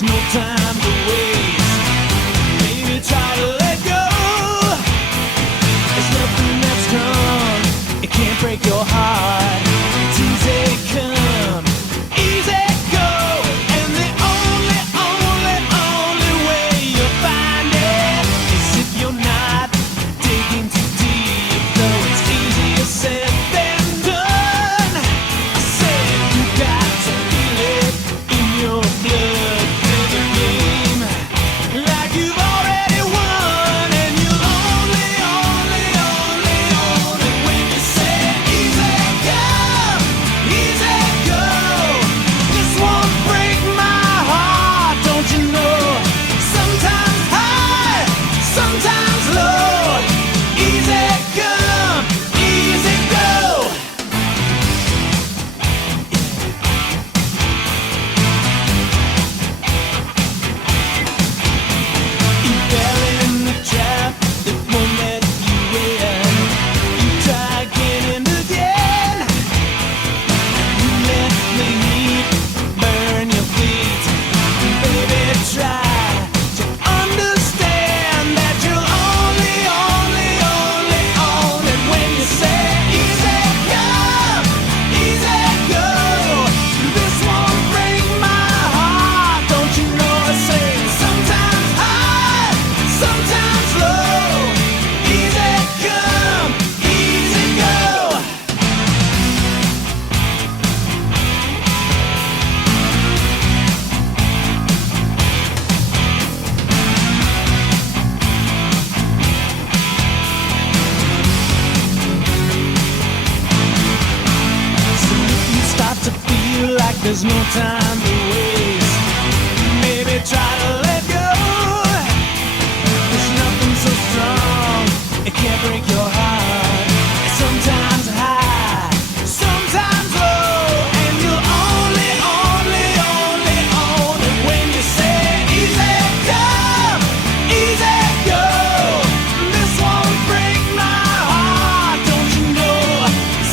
there's no time to waste. Maybe try to let go. There's nothing that's come, it can't break your heart. It's easy come, easy go, and the only way you'll find it is if you're not digging too deep. Though it's easier said than done, I said you got to feel it in your blood. Play the game like you've already won, and you'll only when you say easy come, easy go. This won't break my heart, don't you know? Sometimes high, sometimes low. Easy come, easy go. You fell in the trap that won't let you in. You try again and again. You let the heat burn your feet. Baby, try to understand that you'll only when you say easy come, easy go. This won't break my heart, don't you know? I say sometimes high, sometimes low. Easy come, easy go. So if you start to feel like there's no time to waste, maybe try to let go. There's nothing so strong, it can't break your heart. Sometimes high, sometimes low, and you'll only when you say easy come, easy go. This won't break my heart, don't you know?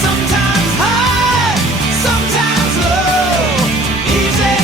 Sometimes high, sometimes low. Easy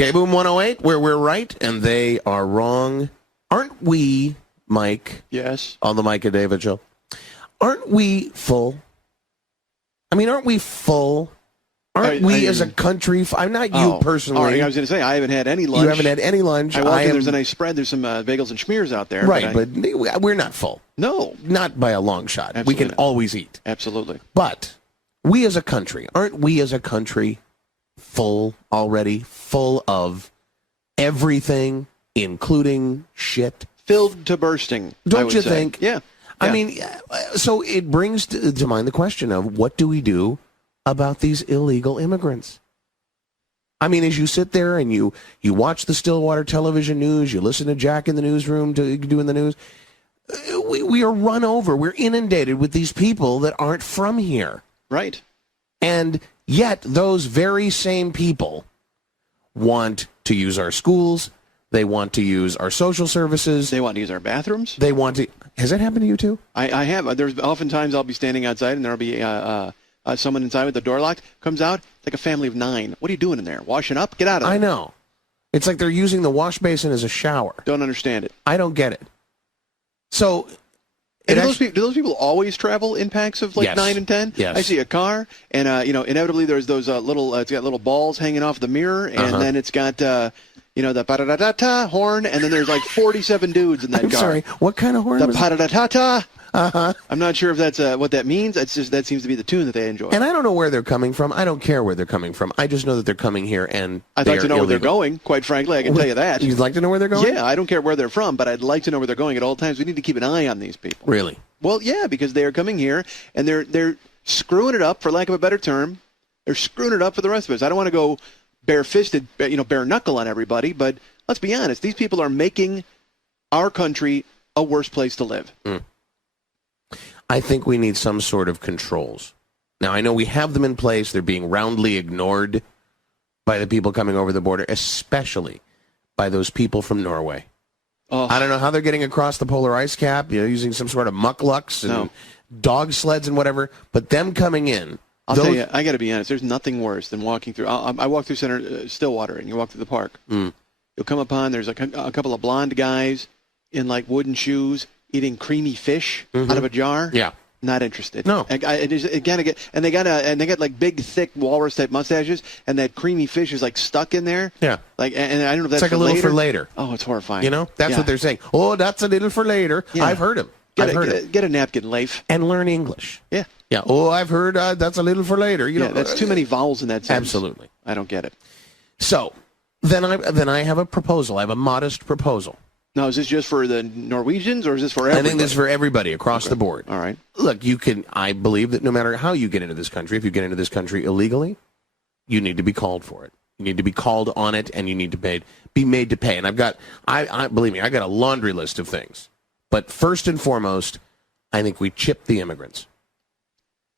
KBOOM 108, where we're right and they are wrong. Aren't we, Mike? Yes. On the Mike and David show. Aren't we full? I mean, aren't we full? Aren't we as a country? I'm not you personally. All right, I was going to say, I haven't had any lunch. You haven't had any lunch. I walked in, there's a nice spread. There's some bagels and schmears out there. Right, but we're not full. No. Not by a long shot. Absolutely we can not. always eat. Absolutely. But we as a country, aren't we as a country full already? Full of everything, including shit? Filled to bursting, Don't you think? Yeah. I mean, so it brings to mind the question of what do we do about these illegal immigrants? I mean, as you sit there and you watch the Stillwater television news, you listen to Jack in the newsroom doing the news, we are run over. We're inundated with these people that aren't from here. Right. And yet those very same people want to use our schools. They want to use our social services. They want to use our bathrooms. They want to. Has that happened to you too? I have. There's oftentimes I'll be standing outside and there'll be someone inside with the door locked, comes out, it's like a family of 9. What are you doing in there? Washing up? Get out of there. I know. It's like they're using the wash basin as a shower. Don't understand it. I don't get it. So, do those people always travel in packs of like Yes. 9 and 10? Yes. I see a car, and inevitably there's those little. It's got little balls hanging off the mirror, and then it's got the pa-da-da-da-ta horn, and then there's like 47 dudes in that I'm car. sorry. What kind of horn? The was it? pa-da-da-ta-ta. Uh-huh. I'm not sure if that's what that means. It's just that seems to be the tune that they enjoy. And I don't know where they're coming from. I don't care where they're coming from. I just know that they're coming here, and I'd like to know where they're illegal. going. Quite frankly, I can tell you that. You'd like to know where they're going? Yeah, I don't care where they're from, but I'd like to know where they're going at all times. We need to keep an eye on these people. Really? Well, yeah, because they are coming here and they're screwing it up, for lack of a better term. They're screwing it up for the rest of us. I don't want to go bare-fisted, bare knuckle on everybody, but let's be honest. These people are making our country a worse place to live. I think we need some sort of controls. Now, I know we have them in place. They're being roundly ignored by the people coming over the border, especially by those people from Norway. Oh. I don't know how they're getting across the polar ice cap, using some sort of mucklucks and dog sleds and whatever, but them coming in. I'll tell you, I got to be honest, there's nothing worse than walking through. I walk through Stillwater, and you walk through the park. You'll come upon, there's a couple of blonde guys in like wooden shoes eating creamy fish out of a jar. Yeah. Not interested. No. They got like big, thick walrus type mustaches, and that creamy fish is like stuck in there. Yeah. Like, and I don't know if that's It's like a little for later. Oh, it's horrifying. That's what they're saying. Oh, that's a little for later. Yeah. I've heard him. Get a napkin, Leif. And learn English. Yeah. Yeah. Oh, I've heard that's a little for later. That's too many vowels in that sentence. Absolutely. I don't get it. So, then I have a proposal. I have a modest proposal. Now, is this just for the Norwegians, or is this for everybody? I think this is for everybody across the board. All right. Look, I believe that no matter how you get into this country, if you get into this country illegally, you need to be called for it. You need to be called on it, and you need to be made to pay. And believe me, I got a laundry list of things. But first and foremost, I think we chip the immigrants.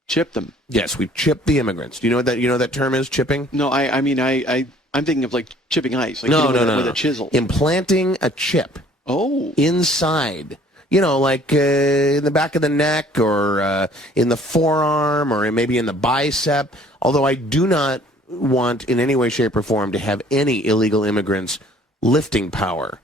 Chip them. Yes, we chip the immigrants. Do you know what that term is, chipping? No, I'm thinking of like chipping ice. Like No. With a chisel. Implanting a chip. Oh. Inside. Like in the back of the neck or in the forearm or maybe in the bicep. Although I do not want in any way, shape, or form to have any illegal immigrants' lifting power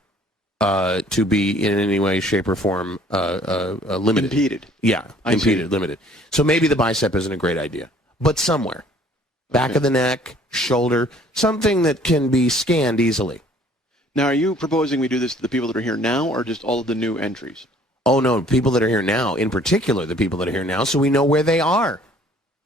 to be in any way, shape, or form limited. Impeded. Yeah, impeded, limited. So maybe the bicep isn't a great idea. But somewhere. Back of the neck, shoulder, something that can be scanned easily. Now, are you proposing we do this to the people that are here now, or just all of the new entries? Oh, no, people that are here now, in particular the people that are here now, so we know where they are.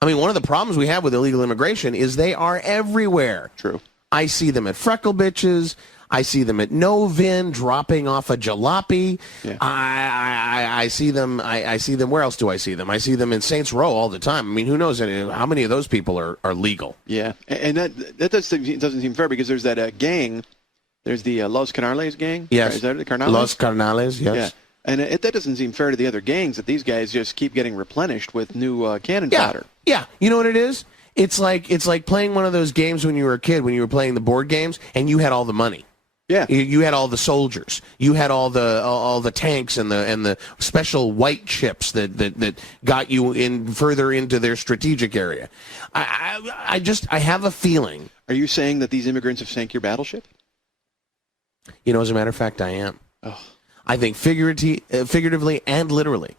I mean, one of the problems we have with illegal immigration is they are everywhere. True. I see them at Freckle Bitches. I see them at Novin dropping off a jalopy. Yeah. I see them. I see them. Where else do I see them? I see them in Saints Row all the time. I mean, who knows how many of those people are legal? Yeah, and that doesn't seem fair because there's that gang. There's the Los Canales gang. Yes. Is that the Carnales? Los Carnales. Yes. Yeah. And that doesn't seem fair to the other gangs that these guys just keep getting replenished with new cannon fodder. Yeah. You know what it is? It's like playing one of those games when you were a kid, when you were playing the board games, and you had all the money. Yeah. You had all the soldiers. You had all the tanks and the special white chips that got you in further into their strategic area. I have a feeling. Are you saying that these immigrants have sank your battleship? You know, as a matter of fact, I am. Oh. I think figuratively and literally,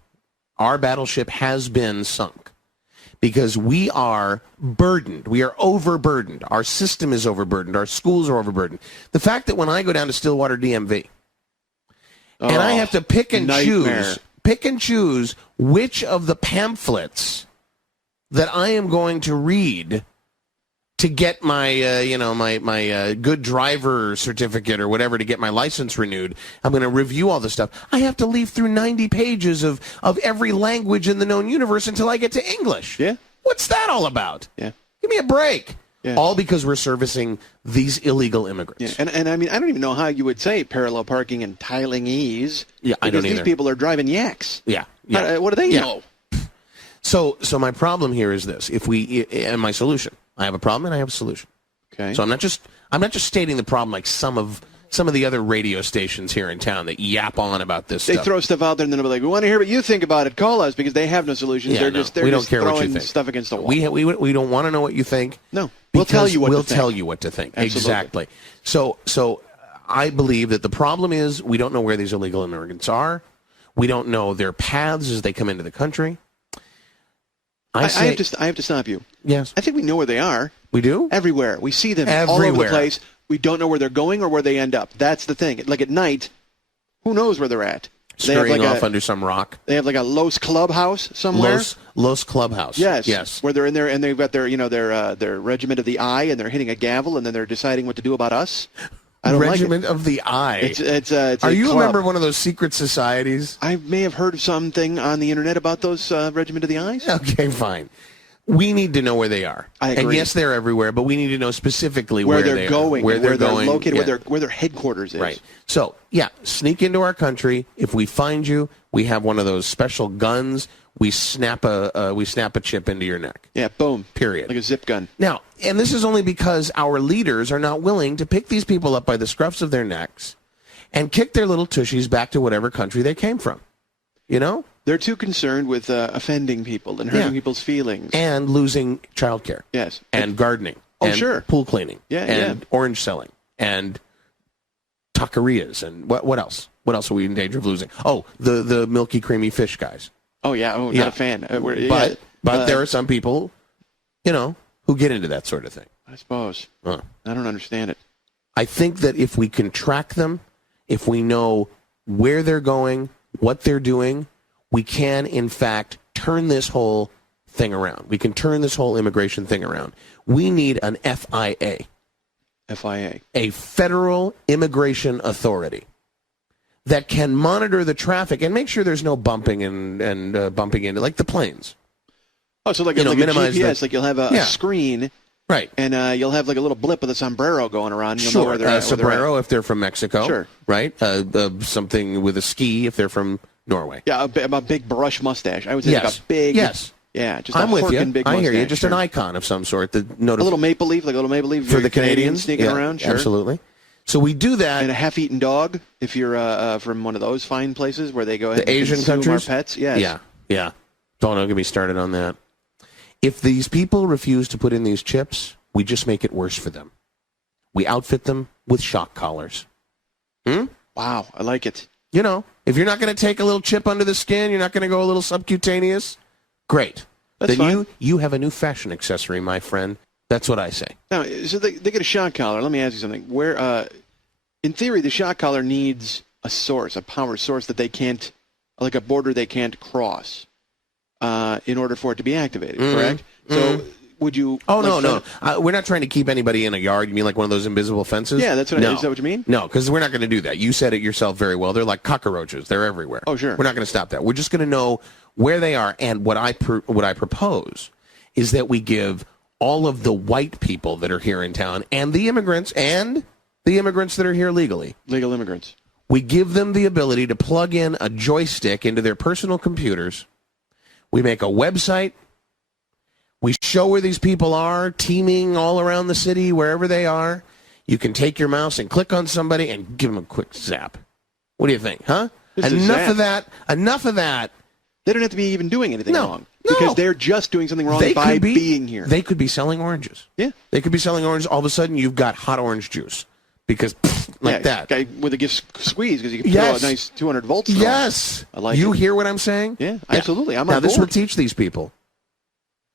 our battleship has been sunk because we are burdened. We are overburdened. Our system is overburdened. Our schools are overburdened. The fact that when I go down to Stillwater DMV and I have to pick and choose which of the pamphlets that I am going to read to get my, my good driver certificate or whatever, to get my license renewed. I'm going to review all this stuff. I have to leaf through 90 pages of every language in the known universe until I get to English. Yeah. What's that all about? Yeah. Give me a break. Yeah. All because we're servicing these illegal immigrants. Yeah. And I mean, I don't even know how you would say parallel parking and tiling ease. Yeah, I don't either. These people are driving yaks. Yeah. What do they know? So my problem here is this. And my solution. I have a problem and I have a solution. Okay. So I'm not just stating the problem like some of the other radio stations here in town that yap on about this They stuff. throw stuff out there and then they'll be like, we want to hear what you think about it. Call us, because they have no solutions. Yeah, they're we don't just care what you throwing think. stuff against the wall. We don't want to know what you think. No. We'll tell you what to think. We'll tell you what to think. Absolutely. Exactly. So I believe that the problem is we don't know where these illegal immigrants are. We don't know their paths as they come into the country. I have to stop you. Yes. I think we know where they are. We do? Everywhere. We see them all over the place. We don't know where they're going or where they end up. That's the thing. Like at night, who knows where they're at? Scurrying off under some rock. They have like a Los Clubhouse somewhere. Los Clubhouse. Yes. Where they're in there and they've got their regiment of the eye and they're hitting a gavel and then they're deciding what to do about us. I don't Regiment like it. of the Eye. It's Are you a club. member of one of those secret societies? I may have heard something on the internet about those Regiment of the Eyes. Okay, fine. We need to know where they are. I agree. And yes, they're everywhere, but we need to know specifically where they're they're going, where they're going, located, yeah. where their headquarters is. Right. So, yeah, sneak into our country. If we find you, we have one of those special guns. We snap a chip into your neck. Yeah, boom. Period. Like a zip gun. Now, and this is only because our leaders are not willing to pick these people up by the scruffs of their necks and kick their little tushies back to whatever country they came from. You know? They're too concerned with offending people and hurting people's feelings. And losing childcare. Yes. And gardening. Oh, and sure. Pool cleaning. Yeah, and orange selling. And taquerias. And what else? What else are we in danger of losing? Oh, the milky, creamy fish guys. Oh, yeah. Oh, not a fan. But there are some people, who get into that sort of thing. I suppose. I don't understand it. I think that if we can track them, if we know where they're going, what they're doing, we can, in fact, turn this whole thing around. We can turn this whole immigration thing around. We need an FIA. FIA. A Federal Immigration Authority that can monitor the traffic and make sure there's no bumping and bumping into, like the planes. Oh, so like a GPS, like you'll have a screen. Right. And you'll have like a little blip with a sombrero going around. You'll know where they're at. Sombrero if they're from Mexico. Sure. Right? Something with a ski if they're from Norway. Yeah, a big brush mustache. I would say like a big... Yes. Yeah, just I'm with you. Big I hear you. mustache, Just an icon of some sort. A little maple leaf, for the Canadians sneaking around. Sure. Absolutely. So we do that. And a half-eaten dog, if you're from one of those fine places where they go ahead the and Asian consume countries? our pets. Yes. Yeah. Don't get me started on that. If these people refuse to put in these chips, we just make it worse for them. We outfit them with shock collars. Wow, I like it. If you're not going to take a little chip under the skin, you're not going to go a little subcutaneous, great. That's fine. You have a new fashion accessory, my friend. That's what I say. Now, so they get a shock collar. Let me ask you something. Where, in theory, the shock collar needs a source, a power source that they can't, like a border they can't cross, in order for it to be activated. Correct? So would you? Oh no. We're not trying to keep anybody in a yard. You mean like one of those invisible fences? Yeah, that's what. No. Is that what you mean? No, because we're not going to do that. You said it yourself very well. They're like cockroaches. They're everywhere. Oh, sure. We're not going to stop that. We're just going to know where they are. And what I propose is that we give all of the white people that are here in town and the immigrants that are here legally. Legal immigrants. We give them the ability to plug in a joystick into their personal computers. We make a website. We show where these people are, teeming all around the city, wherever they are. You can take your mouse and click on somebody and give them a quick zap. What do you think, huh? Just a Enough zap. of that. Enough of that. They don't have to be even doing anything No, wrong. no. Because they're just doing something wrong by being here. They could be selling oranges. Yeah. They could be selling oranges. All of a sudden, you've got hot orange juice. Because, like that. Guy with a gift squeeze because you can Yes. throw a nice 200 volts. through it. Yes. I like you it. hear what I'm saying? Yeah, absolutely. I'm on Now, this will board. teach these people.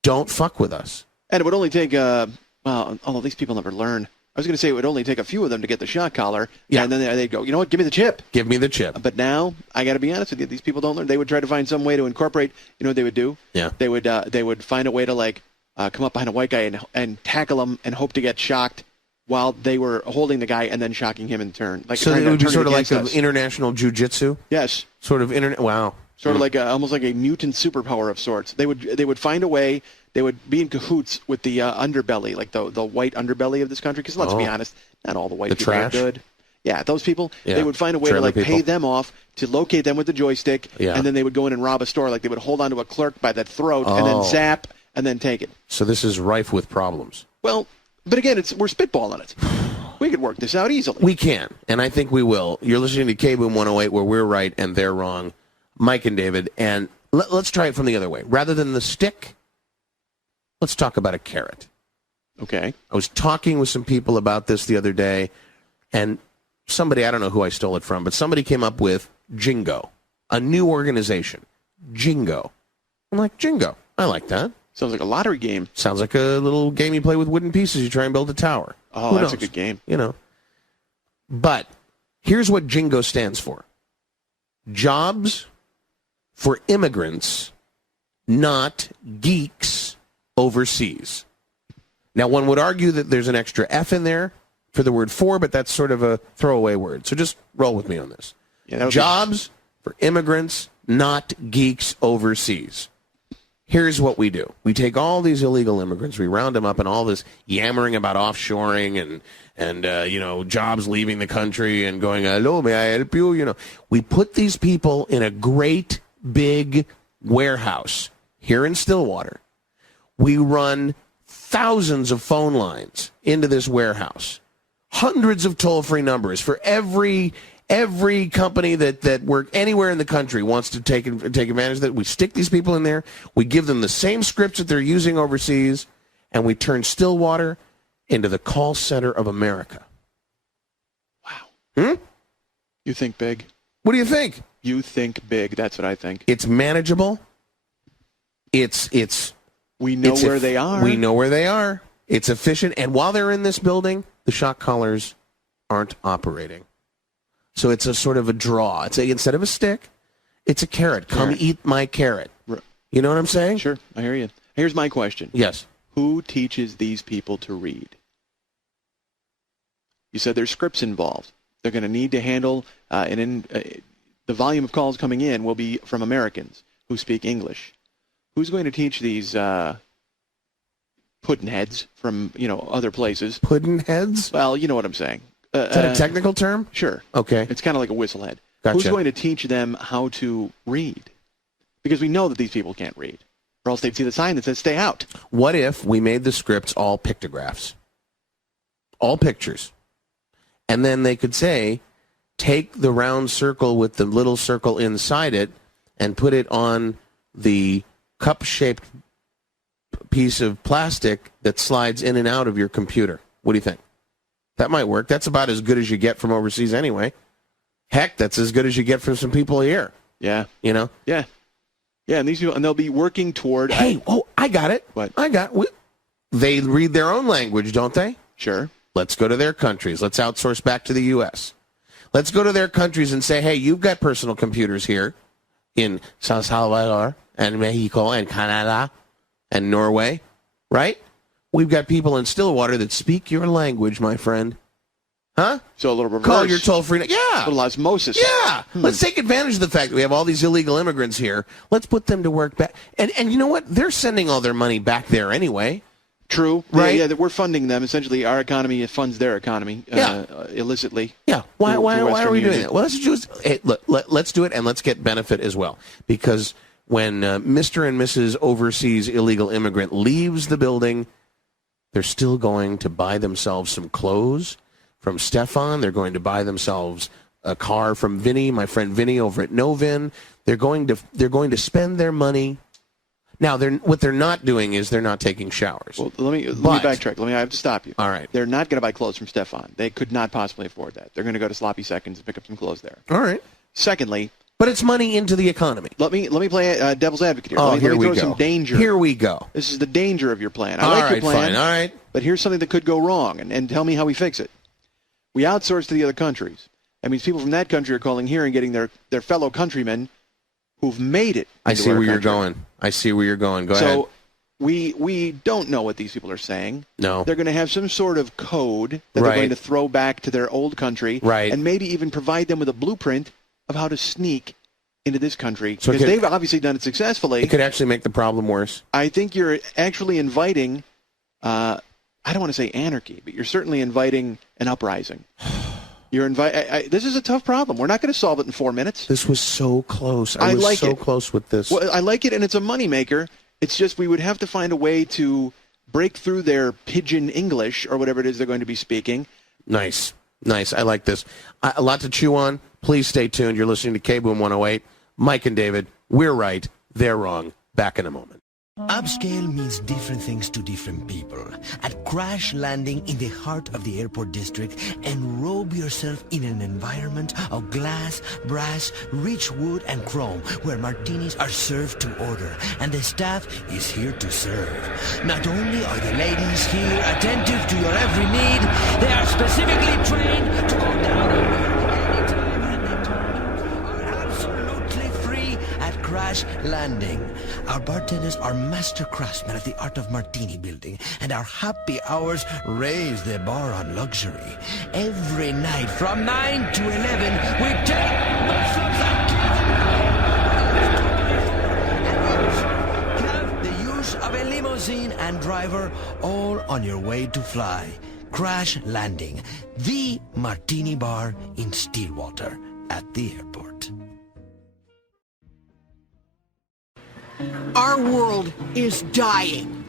Don't fuck with us. And it would only take, well, although these people never learn. I was going to say it would only take a few of them to get the shock collar. Yeah. And then they'd go, you know what, give me the chip. Give me the chip. But now, I got to be honest with you, these people don't learn. They would try to find some way to incorporate, you know what they would do? Yeah. They would find a way to, like, come up behind a white guy and tackle him and hope to get shocked while they were holding the guy and then shocking him in turn. Like So trying it to would be turn sort of like against an us. international jujitsu? Yes. Sort of internet. Wow. Sort of like almost like a mutant superpower of sorts. They would find a way. They would be in cahoots with the underbelly, like the white underbelly of this country. Because let's be honest, not all the white The people trash? are good. Yeah, those people. Yeah. They would find a way to Trailer like pay people. them off to locate them with the joystick, Yeah. and then they would go in and rob a store. Like they would hold onto a clerk by the throat and then Oh. zap and then take it. So this is rife with problems. Well, but again, we're spitballing it. We could work this out easily. We can, and I think we will. You're listening to KBOOM 108, where we're right and they're wrong. Mike and David, and let's try it from the other way. Rather than the stick, let's talk about a carrot. Okay. I was talking with some people about this the other day, and somebody, I don't know who I stole it from, but somebody came up with Jingo, a new organization. Jingo. I'm like, Jingo. I like that. Sounds like a lottery game. Sounds like a little game you play with wooden pieces. You try and build a tower. Oh, Who that's a knows? good game. You know. But here's what Jingo stands for. Jobs for immigrants, not geeks overseas. Now, one would argue that there's an extra F in there for the word for, but that's sort of a throwaway word. So just roll with me on this. Yeah, that would be- Jobs for immigrants, not geeks overseas. Here's what we do. We take all these illegal immigrants, we round them up, and all this yammering about offshoring and jobs leaving the country and going, hello, may I help you? You know, we put these people in a great big warehouse here in Stillwater. We run thousands of phone lines into this warehouse, hundreds of toll-free numbers for every company that work anywhere in the country wants to take advantage of that. We stick these people in there. We give them the same scripts that they're using overseas, and we turn Stillwater into the call center of America. Wow. You think big. What do you think? You think big. That's what I think. It's manageable. It's We know it's where they are. We know where they are. It's efficient, and while they're in this building, the shock collars aren't operating. So it's a sort of a draw. Instead of a stick, it's a carrot. Come Carrot. eat my carrot. R- You know what I'm saying? Sure, I hear you. Here's my question. Yes. Who teaches these people to read? You said there's scripts involved. They're going to need to handle, the volume of calls coming in will be from Americans who speak English. Who's going to teach these puddin' heads from, other places? Puddin' heads? Well, you know what I'm saying. Is that a technical term? Sure. Okay. It's kind of like a whistlehead. Gotcha. Who's going to teach them how to read? Because we know that these people can't read, or else they'd see the sign that says "Stay out." What if we made the scripts all pictographs? All pictures. And then they could say, take the round circle with the little circle inside it and put it on the cup-shaped piece of plastic that slides in and out of your computer. What do you think? That might work. That's about as good as you get from overseas anyway. Heck, that's as good as you get from some people here. Yeah. You know? Yeah. Yeah, and these people, and they'll be working toward. Hey, I got it. What? They read their own language, don't they? Sure. Let's go to their countries. Let's outsource back to the U.S. Let's go to their countries and say, hey, you've got personal computers here in San Salvador and Mexico and Canada and Norway, right? We've got people in Stillwater that speak your language, my friend. Huh? So a little reverse. Call your toll-free. A Yeah. little osmosis. Yeah. Let's take advantage of the fact that we have all these illegal immigrants here. Let's put them to work back. And you know what? They're sending all their money back there anyway. True. Right. Yeah, we're funding them. Essentially, our economy funds their economy illicitly. Yeah. Why to are Western we doing Union. that? Well, let's do it, and let's get benefit as well. Because when Mr. and Mrs. Overseas Illegal Immigrant leaves the building, they're still going to buy themselves some clothes. from Stefan. They're going to buy themselves a car from Vinny, my friend Vinny over at Novin. They're going to spend their money. Now, what they're not doing is they're not taking showers. Well, let me backtrack. I have to stop you. All right. They're not going to buy clothes from Stefan. They could not possibly afford that. They're going to go to Sloppy Seconds and pick up some clothes there. All right. Secondly, but it's money into the economy. let me play devil's advocate here. Oh, let me we throw go. Some danger. Here we go. This is the danger of your plan. I All like right, your plan. fine. All right. But here's something that could go wrong, and tell me how we fix it. We outsource to the other countries. That means people from that country are calling here and getting their fellow countrymen who've made it. I see where you're going. Go ahead. So we don't know what these people are saying. No. They're going to have some sort of code that Right. they're going to throw back to their old country. Right. And maybe even provide them with a blueprint of how to sneak into this country. So Because they've obviously done it successfully. It could actually make the problem worse. I think you're actually inviting, I don't want to say anarchy, but you're certainly inviting an uprising. This is a tough problem. We're not going to solve it in 4 minutes. This was so close. I was like so it. close with this. Well, I like it, and it's a moneymaker. It's just we would have to find a way to break through their pidgin English or whatever it is they're going to be speaking. Nice. I like this. A lot to chew on. Please stay tuned. You're listening to KBOOM 108. Mike and David, we're right. They're wrong. Back in a moment. Upscale means different things to different people. At Crash Landing in the heart of the airport district, enrobe yourself in an environment of glass, brass, rich wood, and chrome, where martinis are served to order, and the staff is here to serve. Not only are the ladies here attentive to your every need, they are specifically trained to go down on you anytime, and the terms are absolutely free at Crash Landing. Our bartenders are master craftsmen of the art of martini building, and our happy hours raise the bar on luxury. Every night from 9 to 11, we take mushrooms and have the use of a limousine and driver, all on your way to fly. Crash Landing, the martini bar in Stillwater at the airport. Our world is dying.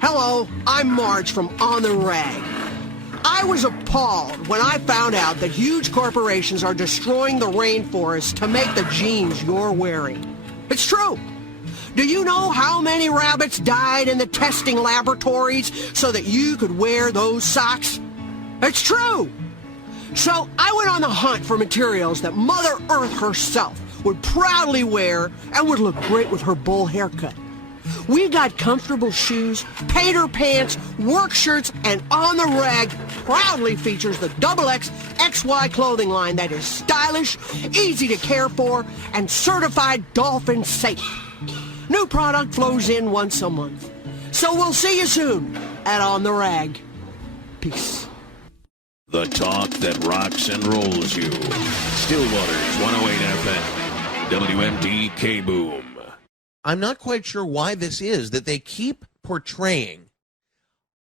Hello, I'm Marge from On the Rag. I was appalled when I found out that huge corporations are destroying the rainforest to make the jeans you're wearing. It's true. Do you know how many rabbits died in the testing laboratories so that you could wear those socks? It's true. So I went on the hunt for materials that Mother Earth herself would proudly wear and would look great with her bowl haircut. We got comfortable shoes, painter pants, work shirts, and On the Rag proudly features the XX XY clothing line that is stylish, easy to care for, and certified dolphin safe. New product flows in once a month. So we'll see you soon at On the Rag. Peace. The talk that rocks and rolls you. Stillwater's 108 FM. WMD KBOOM. I'm not quite sure why this is that they keep portraying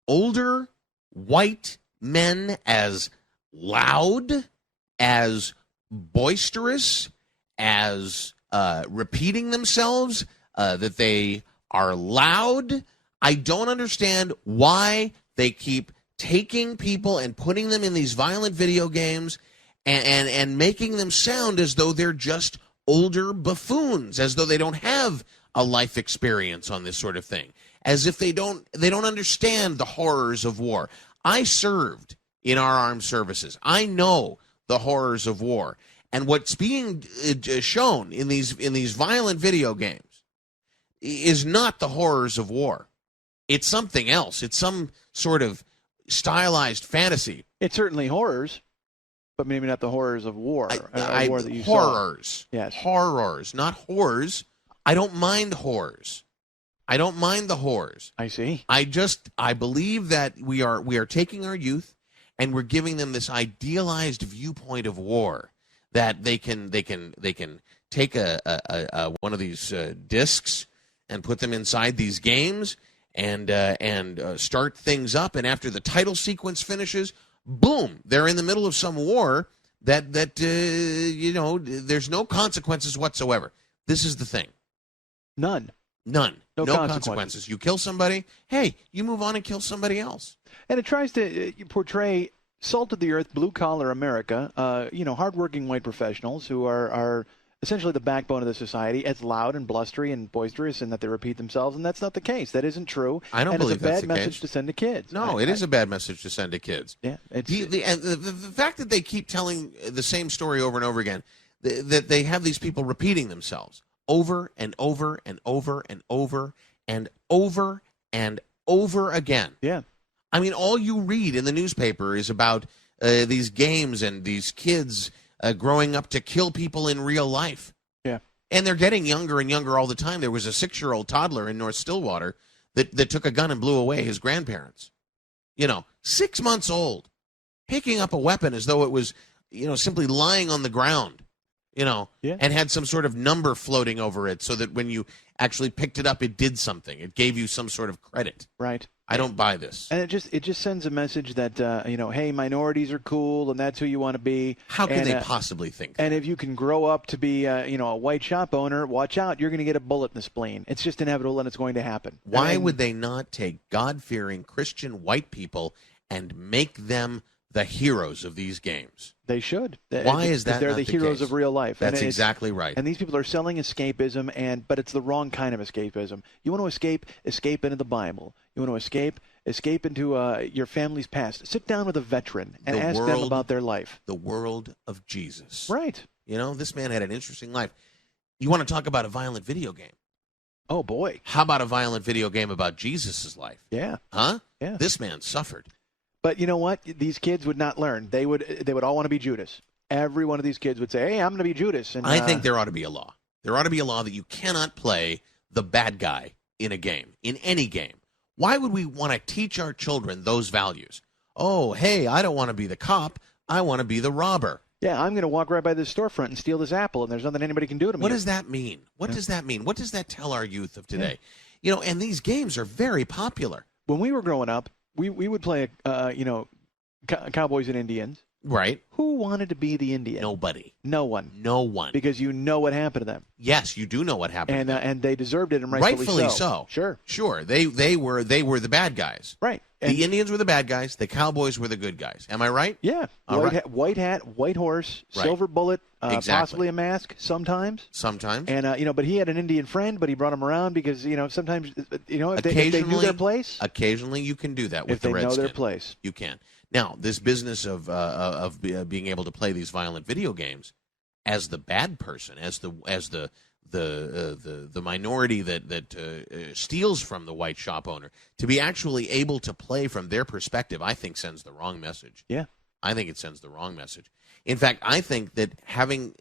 older white men as loud, as boisterous, as repeating themselves, that they are loud. I don't understand why they keep taking people and putting them in these violent video games and making them sound as though they're just older buffoons, as though they don't have a life experience on this sort of thing, as if they don't understand the horrors of war. I served in our armed services. I know the horrors of war, and what's being shown in these violent video games is not the horrors of war. It's something else. It's some sort of stylized fantasy. It's certainly horrors, but maybe not the horrors of war. War that you horrors. Saw. Yes. Horrors, not whores. I don't mind whores. I don't mind the whores. I see. I believe that we are taking our youth and we're giving them this idealized viewpoint of war, that they can take a one of these discs and put them inside these games and start things up, and after the title sequence finishes, boom, they're in the middle of some war that there's no consequences whatsoever. This is the thing. None. No consequences. consequences. You kill somebody, hey, you move on and kill somebody else. And it tries to portray salt of the earth, blue collar America, hardworking white professionals who are essentially the backbone of the society, as loud and blustery and boisterous, and that they repeat themselves, and that's not the case. That isn't true. I don't believe that's the case. And it's a bad message to send to kids. No, it is a bad message to send to kids. Yeah. And the fact that they keep telling the same story over and over again, that they have these people repeating themselves over and over and over and over and over and over again. Yeah. I mean, all you read in the newspaper is about these games and these kids growing up to kill people in real life. Yeah. And they're getting younger and younger all the time. There was a 6-year-old toddler in North Stillwater that took a gun and blew away his grandparents. 6 months old, picking up a weapon as though it was, simply lying on the ground, and had some sort of number floating over it so that when you actually picked it up, it did something. It gave you some sort of credit. Right. I don't buy this. And it just sends a message that, hey, minorities are cool and that's who you want to be. How can they possibly think that? And if you can grow up to be, a white shop owner, watch out. You're going to get a bullet in the spleen. It's just inevitable and it's going to happen. Why would they not take God-fearing Christian white people and make them the heroes of these games? They should. Why is that They're not the the heroes case? of real life. That's exactly right. And these people are selling escapism, but it's the wrong kind of escapism. You want to escape into the Bible. You want to escape into your family's past. Sit down with a veteran and ask them about their life. The world of Jesus. Right. This man had an interesting life. You want to talk about a violent video game? Oh, boy. How about a violent video game about Jesus' life? Yeah. Huh? Yeah. This man suffered. But you know what? These kids would not learn. They would all want to be Judas. Every one of these kids would say, hey, I'm going to be Judas. And I think there ought to be a law. There ought to be a law that you cannot play the bad guy in a game, in any game. Why would we want to teach our children those values? Oh, hey, I don't want to be the cop. I want to be the robber. Yeah, I'm going to walk right by this storefront and steal this apple, and there's nothing anybody can do to me. What does that mean? What does that mean? What does that tell our youth of today? And these games are very popular. When we were growing up, we would play, Cowboys and Indians. Right. Who wanted to be the Indian? Nobody. No one. No one. Because you know what happened to them. Yes, you do know what happened to them. And they deserved it, and rightfully so. Sure. Sure. They were the bad guys. Right. The Indians were the bad guys. The Cowboys were the good guys. Am I right? Yeah. White hat, white horse, right. Silver bullet, exactly. Possibly a mask sometimes. Sometimes. And, but he had an Indian friend, but he brought him around because, sometimes, if they knew their place. Occasionally you can do that with the Redskin. If they know their place. You can. Now, this business of being able to play these violent video games as the bad person, as the minority that steals from the white shop owner, to be actually able to play from their perspective, I think sends the wrong message. Yeah. I think it sends the wrong message. In fact, I think that having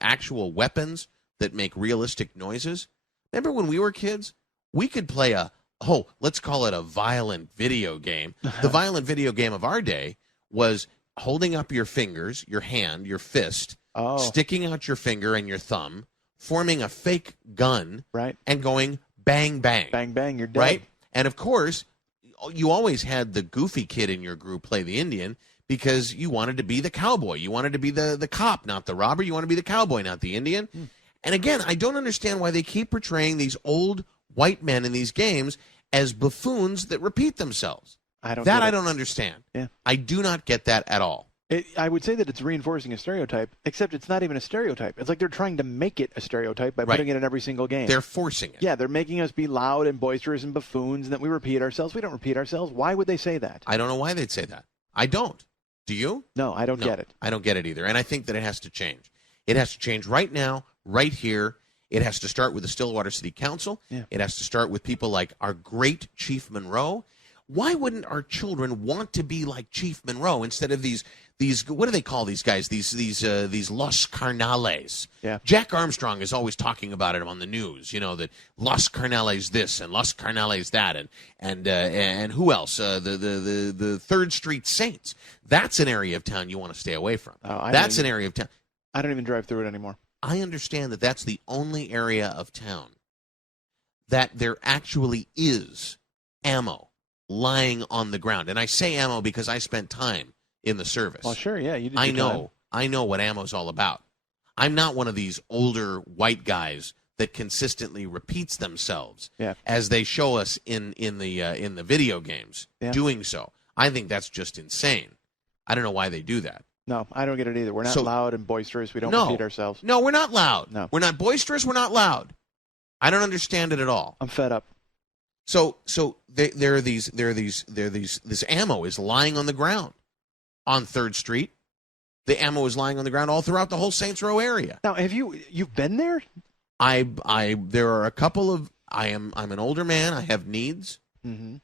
actual weapons that make realistic noises. Remember when we were kids, we could play let's call it a violent video game. The violent video game of our day was holding up your fingers, your hand, your fist, sticking out your finger and your thumb, forming a fake gun, right, and going bang, bang. Bang, bang, you're dead. Right? And, of course, you always had the goofy kid in your group play the Indian because you wanted to be the cowboy. You wanted to be the cop, not the robber. You want to be the cowboy, not the Indian. And, again, I don't understand why they keep portraying these old white men in these games as buffoons that repeat themselves. I don't understand. Yeah. I do not get that at all. I would say that it's reinforcing a stereotype, except it's not even a stereotype. It's like they're trying to make it a stereotype by putting it in every single game. They're forcing it. Yeah, they're making us be loud and boisterous and buffoons, and that we repeat ourselves. We don't repeat ourselves. Why would they say that? I don't know why they'd say that. I don't. Do you? No, I don't get it. I don't get it either. And I think that it has to change. It has to change right now, right here. It has to start with the Stillwater City Council. Yeah. It has to start with people like our great Chief Monroe. Why wouldn't our children want to be like Chief Monroe instead of these what do they call these guys? These Los Carnales. Yeah. Jack Armstrong is always talking about it on the news. That Los Carnales this and Los Carnales that and who else? The 3rd Street Saints. That's an area of town you want to stay away from. That's an area of town. I don't even drive through it anymore. I understand that that's the only area of town that there actually is ammo lying on the ground. And I say ammo because I spent time in the service. Well, sure, yeah. You did. I know what ammo's all about. I'm not one of these older white guys that consistently repeats themselves as they show us in the video games doing so. I think that's just insane. I don't know why they do that. No, I don't get it either. We're not So- loud and boisterous. We don't No. repeat ourselves. No, we're not loud. No. We're not boisterous. We're not loud. I don't understand it at all. I'm fed up. So this ammo is lying on the ground on 3rd Street. The ammo is lying on the ground all throughout the whole Saints Row area. Now, you've been there? There are a couple of, I'm an older man. I have needs. Mm-hmm.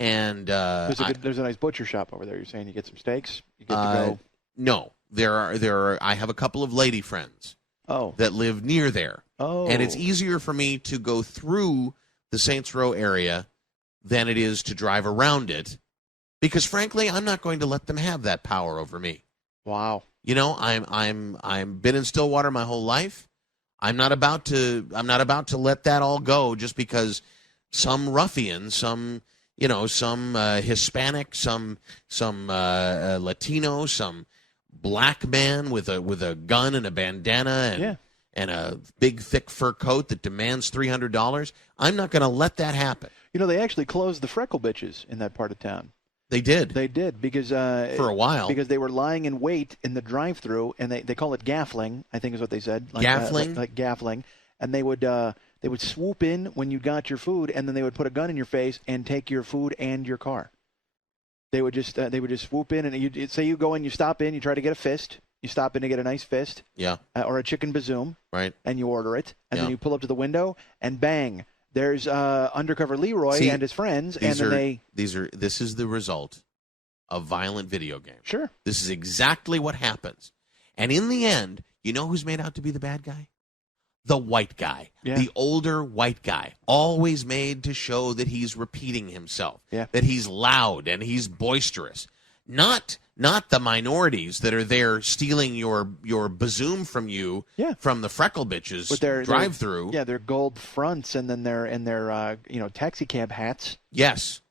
And There's a nice butcher shop over there. You're saying you get some steaks? You get to go? No, there are. I have a couple of lady friends that live near there. Oh. And it's easier for me to go through the Saints Row area than it is to drive around it, because frankly, I'm not going to let them have that power over me. Wow. You know, I'm been in Stillwater my whole life. I'm not about to let that all go just because some ruffian, some Hispanic, some Latino, some black man with a gun and a bandana and a big thick fur coat that demands $300. I'm not going to let that happen. You know, they actually closed the freckle bitches in that part of town. They did. They did because For a while. because they were lying in wait in the drive-through, and they call it gaffling, I think is what they said. Gaffling? Like gaffling, and they would swoop in when you got your food, and then they would put a gun in your face and take your food and your car. They would just swoop in, and you'd say you go in, you stop in, you try to get a fist, you stop in to get a nice fist, or a chicken bazoom, right, and you order it, and then you pull up to the window, and bang. There's Undercover Leroy and his friends, and then this is the result of violent video games. Sure. This is exactly what happens. And in the end, you know who's made out to be the bad guy? The white guy. Yeah. The older white guy. Always made to show that he's repeating himself. Yeah. That he's loud and he's boisterous. Not the minorities that are there stealing your bazoom from you from the freckle bitches with their drive-through. Their gold fronts and then their taxi cab hats. Yes.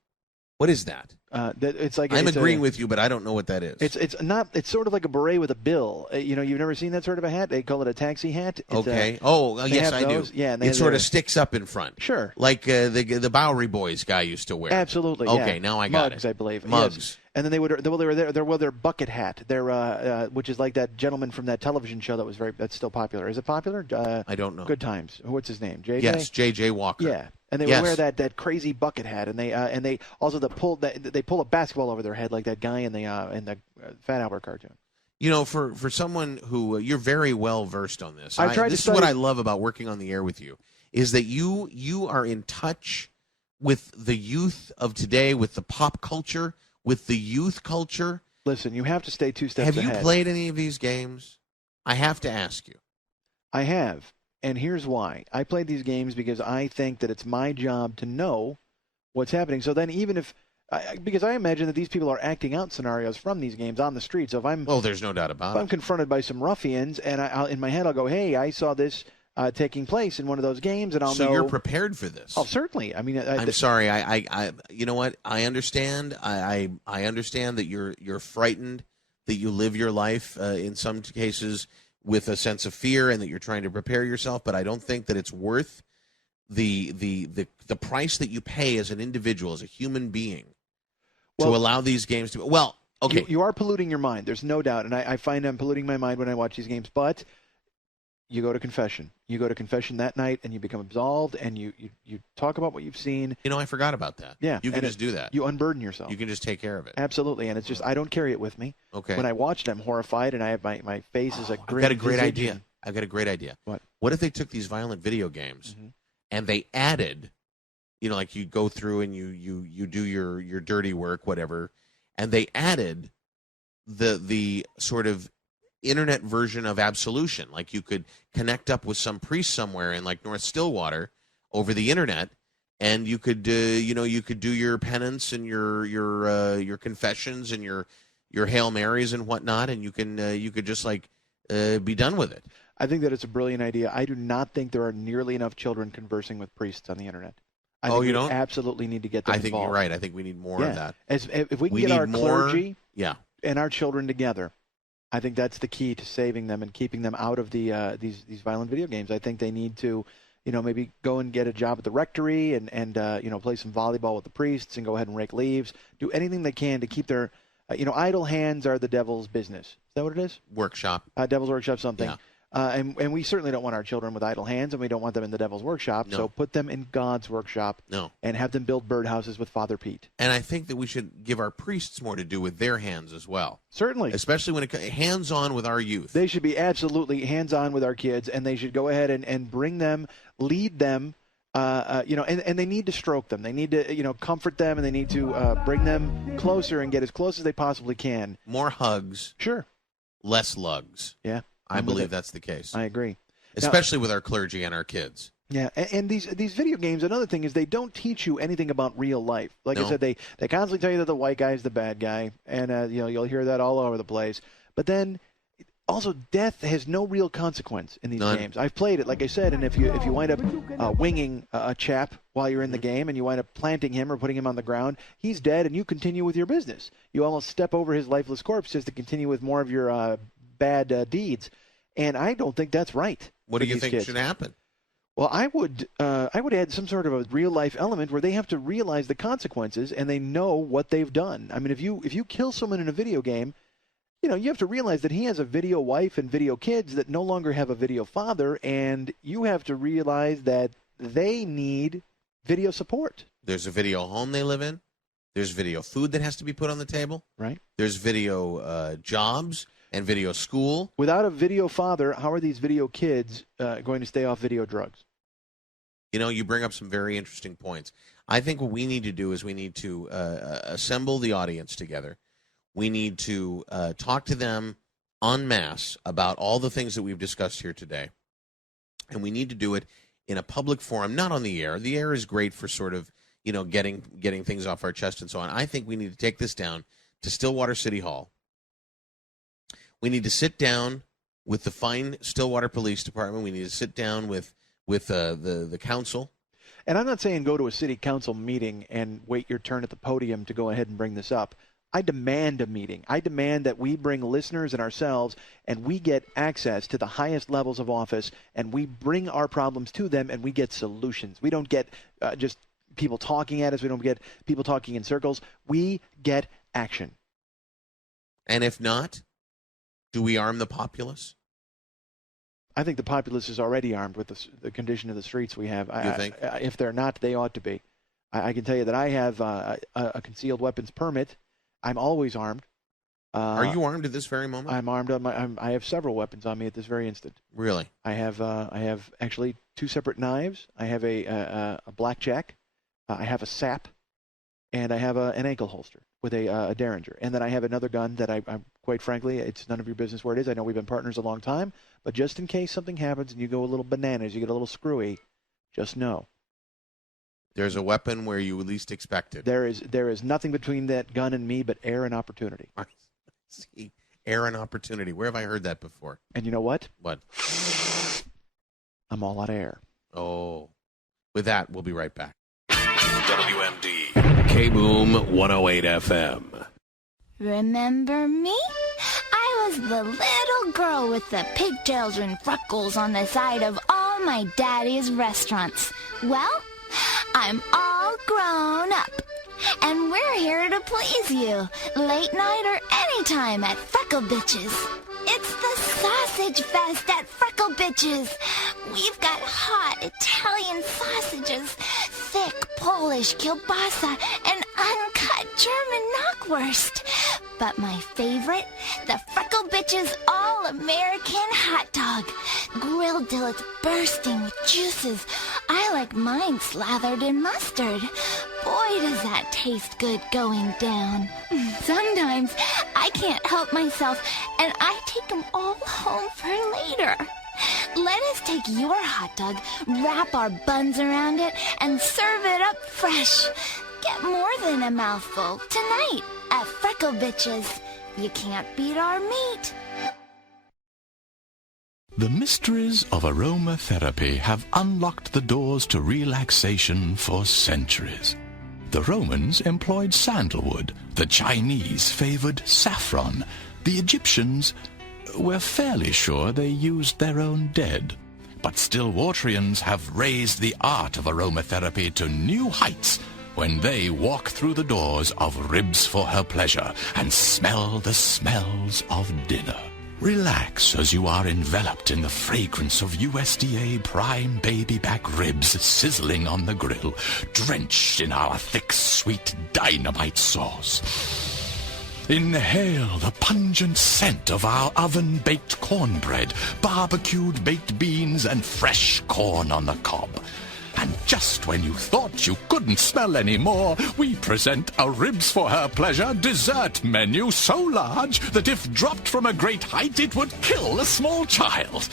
What is that? It's like I'm agreeing with you, but I don't know what that is. It's not. It's sort of like a beret with a bill. You've never seen that sort of a hat. They call it a taxi hat. It's okay. Yes, I do. Yeah, and it sort of sticks up in front. Sure. Like the Bowery Boys guy used to wear. Absolutely. Okay, yeah. now I got Mugs, it. I believe. Mugs. Yes. And then they wore their bucket hat. Their which is like that gentleman from that television show that's still popular. Is it popular? I don't know. Good Times. What's his name? JJ. Yes, JJ Walker. Yeah. And they would wear that crazy bucket hat, and they also they pull a basketball over their head like that guy in the Fat Albert cartoon. You know, for someone who you're very well versed on this. This is what I love about working on the air with you, is that you are in touch with the youth of today, with the pop culture, with the youth culture. Listen, you have to stay 2 steps ahead. Have you played any of these games? I have to ask you. I have. And here's why. I played these games because I think that it's my job to know what's happening. So then even because I imagine that these people are acting out scenarios from these games on the street. So if I'm... Oh, there's no doubt about it. If I'm confronted by some ruffians, and in my head I'll go, hey, I saw this taking place in one of those games, and I'll know... So you're prepared for this? Oh, certainly. I mean... I'm sorry. I you know what? I understand. I understand that you're frightened, that you live your life in some cases with a sense of fear, and that you're trying to prepare yourself, but I don't think that it's worth the price that you pay as an individual, as a human being, to allow these games to... Well, okay. You are polluting your mind. There's no doubt, and I find I'm polluting my mind when I watch these games, but you go to confession. You go to confession that night, and you become absolved, and you talk about what you've seen. You know, I forgot about that. Yeah. You can just do that. You unburden yourself. You can just take care of it. Absolutely, and it's just, I don't carry it with me. Okay. When I watch it, I'm horrified, and I have my face is a grin. I've got a great idea. I've got a great idea. What if they took these violent video games and they added, like you go through and you do your dirty work, whatever, and they added the sort of internet version of absolution, like you could connect up with some priest somewhere in like North Stillwater over the internet, and you could you could do your penance and your confessions and your Hail Marys and whatnot, and you could just like be done with it. I think that it's a brilliant idea. I do not think there are nearly enough children conversing with priests on the internet. I think you don't? Absolutely need to get them I think involved. you're right. I think we need more of that. If we can get our clergy and our children together, I think that's the key to saving them and keeping them out of these violent video games. I think they need to, maybe go and get a job at the rectory and play some volleyball with the priests and go ahead and rake leaves. Do anything they can to keep their idle hands are the devil's business. Is that what it is? Workshop. Devil's workshop something. Yeah. And we certainly don't want our children with idle hands, and we don't want them in the devil's workshop. No. So put them in God's workshop. No. And have them build birdhouses with Father Pete. And I think that we should give our priests more to do with their hands as well. Certainly. Especially when it hands-on with our youth. They should be absolutely hands-on with our kids, and they should go ahead and bring them, lead them, and they need to stroke them. They need to, comfort them, and they need to bring them closer and get as close as they possibly can. More hugs. Sure. Less lugs. Yeah. I believe that's the case. I agree. Especially with our clergy and our kids. Yeah, and these video games, another thing is they don't teach you anything about real life. Like I said, they constantly tell you that the white guy is the bad guy, and you'll hear that all over the place. But then also death has no real consequence in these games. I've played it, like I said, and if you wind up winging a chap while you're in the game and you wind up planting him or putting him on the ground, he's dead and you continue with your business. You almost step over his lifeless corpse just to continue with more of your bad deeds. And I don't think that's right. What do you think should happen? Well, I would add some sort of a real life element where they have to realize the consequences and they know what they've done. I mean, if you kill someone in a video game, you have to realize that he has a video wife and video kids that no longer have a video father, and you have to realize that they need video support. There's a video home they live in. There's video food that has to be put on the table. Right. There's video jobs and video school. Without a video father, how are these video kids going to stay off video drugs? You bring up some very interesting points. I think what we need to do is we need to assemble the audience together. We need to talk to them en masse about all the things that we've discussed here today. And we need to do it in a public forum, not on the air. The air is great for sort of, getting things off our chest and so on. I think we need to take this down to Stillwater City Hall. We need to sit down with the fine Stillwater Police Department. We need to sit down with the council. And I'm not saying go to a city council meeting and wait your turn at the podium to go ahead and bring this up. I demand a meeting. I demand that we bring listeners and ourselves and we get access to the highest levels of office and we bring our problems to them and we get solutions. We don't get just people talking at us. We don't get people talking in circles. We get action. And if not, do we arm the populace? I think the populace is already armed with the condition of the streets we have. You think? If they're not, they ought to be. I can tell you that I have a concealed weapons permit. I'm always armed. Are you armed at this very moment? I'm armed. I have several weapons on me at this very instant. Really? I have actually 2 separate knives. I have a blackjack. I have a sap, and I have an ankle holster with a Derringer. And then I have another gun that I'm quite frankly, it's none of your business where it is. I know we've been partners a long time, but just in case something happens and you go a little bananas, you get a little screwy, just know. There's a weapon where you least expect it. There is nothing between that gun and me but air and opportunity. I see. Air and opportunity. Where have I heard that before? And you know what? What? I'm all out of air. Oh. With that, we'll be right back. WMD, KBOOM 108 FM. Remember me? I was the little girl with the pigtails and freckles on the side of all my daddy's restaurants. Well, I'm all grown up, and we're here to please you, late night or anytime at Freckle Bitches. It's the Sausage Fest at Freckle Bitches. We've got hot Italian sausages, thick Polish kielbasa, and uncut German knockwurst. But my favorite, the Freckle Bitches All-American Hot Dog. Grilled till it's bursting with juices. I like mine slathered in mustard. Boy, does that taste good going down. Sometimes I can't help myself, and I take them all home for later. Let us take your hot dog, wrap our buns around it, and serve it up fresh. Get more than a mouthful tonight at Freckle Bitches. You can't beat our meat. The mysteries of aromatherapy have unlocked the doors to relaxation for centuries. The Romans employed sandalwood, the Chinese favored saffron, the Egyptians we're fairly sure they used their own dead. But Stillwaterians have raised the art of aromatherapy to new heights when they walk through the doors of Ribs for Her Pleasure and smell the smells of dinner. Relax as you are enveloped in the fragrance of USDA prime baby back ribs sizzling on the grill, drenched in our thick, sweet dynamite sauce. Inhale the pungent scent of our oven-baked cornbread, barbecued baked beans, and fresh corn on the cob. And just when you thought you couldn't smell any more, we present a Ribs for Her Pleasure dessert menu so large that if dropped from a great height, it would kill a small child.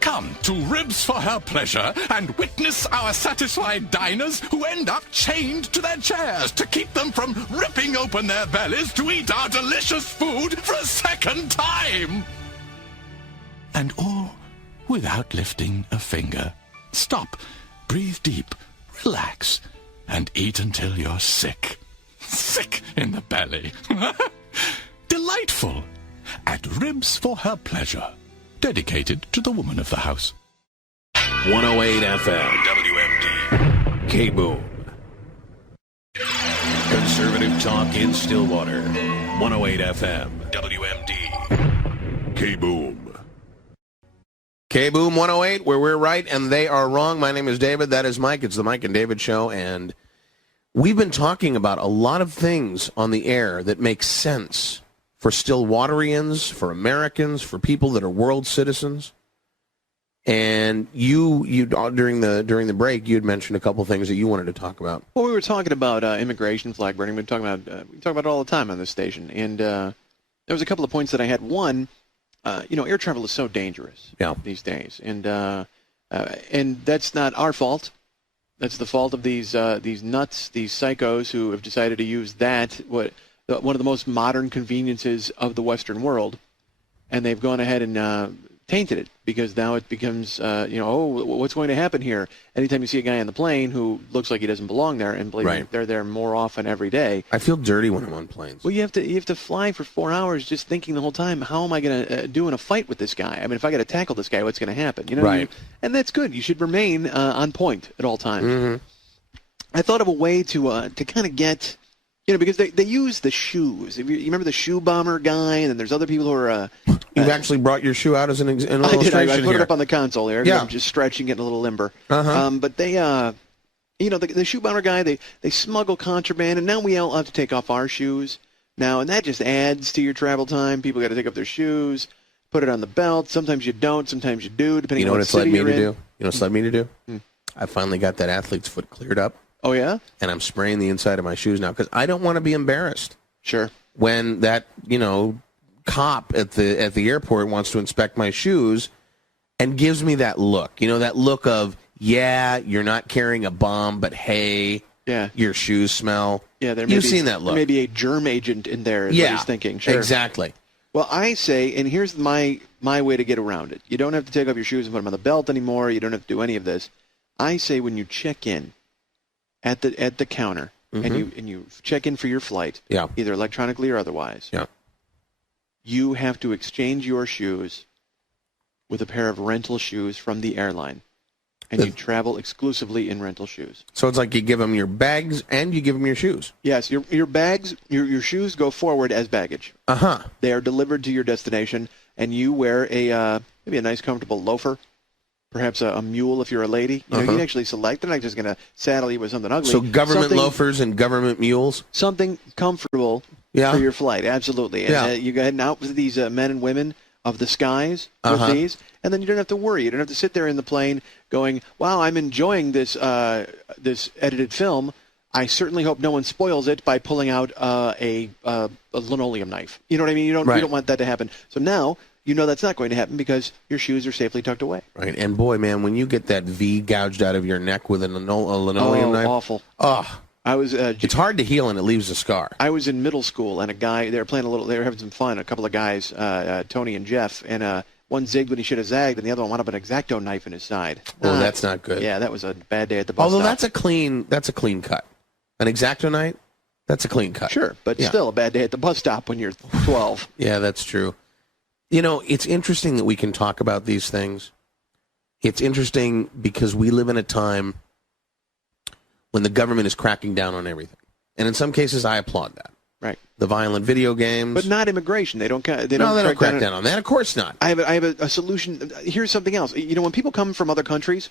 Come to Ribs for Her Pleasure and witness our satisfied diners who end up chained to their chairs to keep them from ripping open their bellies to eat our delicious food for a second time. And all without lifting a finger. Stop. Breathe deep, relax, and eat until you're sick. Sick in the belly. Delightful. At Ribs for Her Pleasure. Dedicated to the woman of the house. 108 FM, WMD, KBOOM. Conservative talk in Stillwater. 108 FM, WMD, KBOOM. KBOOM 108, where we're right and they are wrong. My name is David. That is Mike. It's the Mike and David Show. And we've been talking about a lot of things on the air that make sense for Stillwaterians, for Americans, for people that are world citizens. And you during the break, you had mentioned a couple things that you wanted to talk about. Well, we were talking about immigration flag burning. We talk about it all the time on this station. And there was a couple of points that I had. One, air travel is so dangerous these days, and that's not our fault. That's the fault of these nuts, these psychos who have decided to use one of the most modern conveniences of the Western world, and they've gone ahead and tainted it because now it becomes, what's going to happen here? Anytime you see a guy on the plane who looks like he doesn't belong there, and believe me, they're there more often every day. I feel dirty when I'm on planes. Well, you have to fly for 4 hours just thinking the whole time, how am I going to do in a fight with this guy? I mean, if I got to tackle this guy, what's going to happen? And that's good. You should remain on point at all times. Mm-hmm. I thought of a way to kind of get, because they use the shoes. You remember the shoe bomber guy, and then there's other people who are. You've actually brought your shoe out as an illustration. I put here. it up on the console here. Yeah. I'm just stretching, getting a little limber. Uh-huh. But they, the shoe bomber guy, they smuggle contraband, and now we all have to take off our shoes now, and that just adds to your travel time. People got to take off their shoes, put it on the belt. Sometimes you don't, sometimes you do, depending on what city you're in. You know what it's led me to do? I finally got that athlete's foot cleared up. Oh, yeah? And I'm spraying the inside of my shoes now because I don't want to be embarrassed. Sure. When that, cop at the airport wants to inspect my shoes and gives me that look. That look of, you're not carrying a bomb, but hey, your shoes smell. Yeah, You've seen that look. There may be a germ agent in there is what he's thinking. Sure. Exactly. Well, I say, and here's my way to get around it. You don't have to take off your shoes and put them on the belt anymore. You don't have to do any of this. I say when you check in at the counter, Mm-hmm. and you check in for your flight, Yeah. either electronically or otherwise, Yeah. you have to exchange your shoes with a pair of rental shoes from the airline, and you travel exclusively in rental shoes. So it's like you give them your bags and you give them your shoes. Yes, your bags, your shoes go forward as baggage. Uh-huh. They are delivered to your destination, and you wear maybe a nice, comfortable loafer, perhaps a mule if you're a lady. You can actually select. They're not just going to saddle you with something ugly. So government loafers and government mules? Something comfortable for your flight, absolutely. And you go ahead and out with these men and women of the skies with these, and then you don't have to worry. You don't have to sit there in the plane going, wow, I'm enjoying this this edited film. I certainly hope no one spoils it by pulling out a linoleum knife. You know what I mean? You don't want that to happen. So now you know that's not going to happen because your shoes are safely tucked away. Right. And boy, man, when you get that V gouged out of your neck with a linoleum knife. Awful. Oh. I was. It's hard to heal and it leaves a scar. I was in middle school and a guy, they were having some fun, a couple of guys, Tony and Jeff, and one zigged when he should have zagged, and the other one wound up an X-Acto knife in his side. Oh, that's not good. Yeah, that was a bad day at the bus Although stop. that's a clean cut. An X-Acto knife, that's a clean cut. Sure, but still a bad day at the bus stop when you're 12. Yeah, that's true. It's interesting that we can talk about these things. It's interesting because we live in a time when the government is cracking down on everything. And in some cases, I applaud that. Right. The violent video games. But not immigration. They don't crack down on that. Of course not. I have a solution. Here's something else. You know, when people come from other countries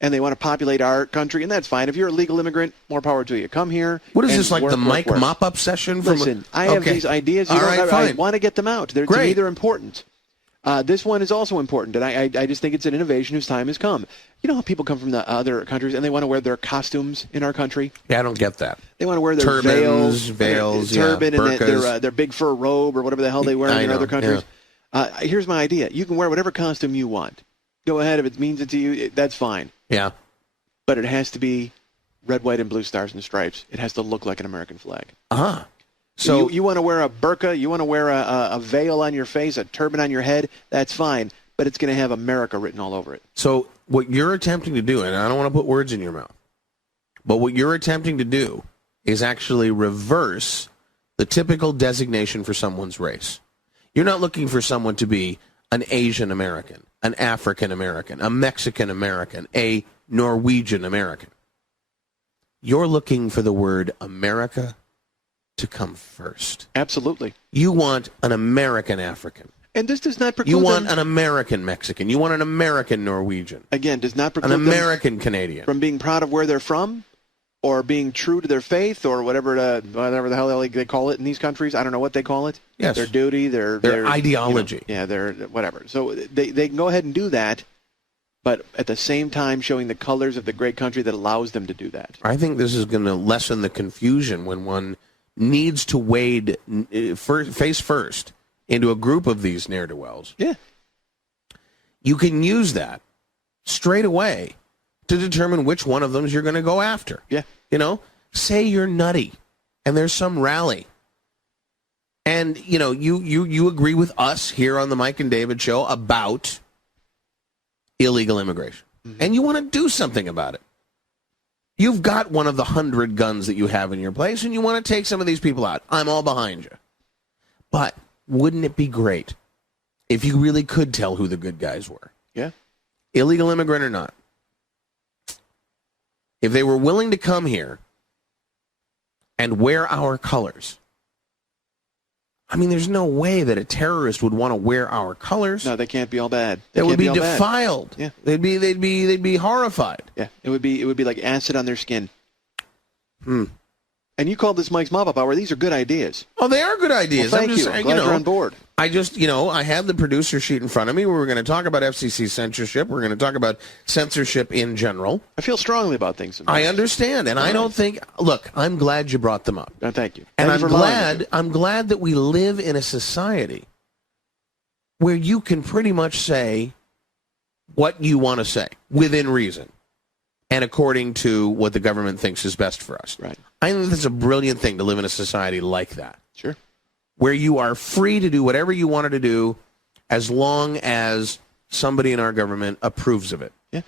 and they want to populate our country, and that's fine. If you're a legal immigrant, more power to you. Come here. What is and this, like work, the Mike work. mop-up session? Listen, I have these ideas. I want to get them out. To me, they're important. This one is also important, and I just think it's an innovation whose time has come. You know how people come from the other countries and they want to wear their costumes in our country? Yeah, I don't get that. They want to wear their turbans, veils, turban, and their big fur robe or whatever the hell they wear in other countries. Yeah. Here's my idea. You can wear whatever costume you want. Go ahead. If it means it to you, that's fine. Yeah. But it has to be red, white, and blue stars and stripes. It has to look like an American flag. Uh-huh. So you want to wear a burqa, you want to wear a veil on your face, a turban on your head, that's fine. But it's going to have America written all over it. So what you're attempting to do, and I don't want to put words in your mouth, but what you're attempting to do is actually reverse the typical designation for someone's race. You're not looking for someone to be an Asian American, an African American, a Mexican American, a Norwegian American. You're looking for the word America to come first. Absolutely. You want an American African. And this does not preclude You want an American Mexican. You want an American Norwegian. Again, does not preclude an American Canadian. From being proud of where they're from or being true to their faith or whatever the hell they call it in these countries. I don't know what they call it. Yes. Their duty, their ideology. Their whatever. So they can go ahead and do that, but at the same time showing the colors of the great country that allows them to do that. I think this is going to lessen the confusion when one needs to wade face first into a group of these ne'er-do-wells. Yeah. You can use that straight away to determine which one of them you're going to go after. Yeah. You know, say you're nutty and there's some rally. And, you know, you agree with us here on the Mike and David show about illegal immigration. Mm-hmm. And you want to do something about it. You've got one of the 100 guns that you have in your place, and you want to take some of these people out. I'm all behind you. But wouldn't it be great if you really could tell who the good guys were? Yeah. Illegal immigrant or not. If they were willing to come here and wear our colors, I mean, there's no way that a terrorist would want to wear our colors. No, they can't be all bad. They would be defiled. Yeah. They'd be horrified. Yeah. It would be like acid on their skin. Hmm. And you called this Mike's Mop-Up Hour. These are good ideas. Oh, they are good ideas. Well, thank you. I'm glad you're on board. I just, I had the producer sheet in front of me. We were going to talk about FCC censorship. We're going to talk about censorship in general. I feel strongly about things sometimes. I understand, and I don't think. Look, I'm glad you brought them up. Thank you. And I'm glad that we live in a society where you can pretty much say what you want to say within reason and according to what the government thinks is best for us. Right. I think that's a brilliant thing to live in a society like that. Sure. Where you are free to do whatever you wanted to do as long as somebody in our government approves of it. Yeah.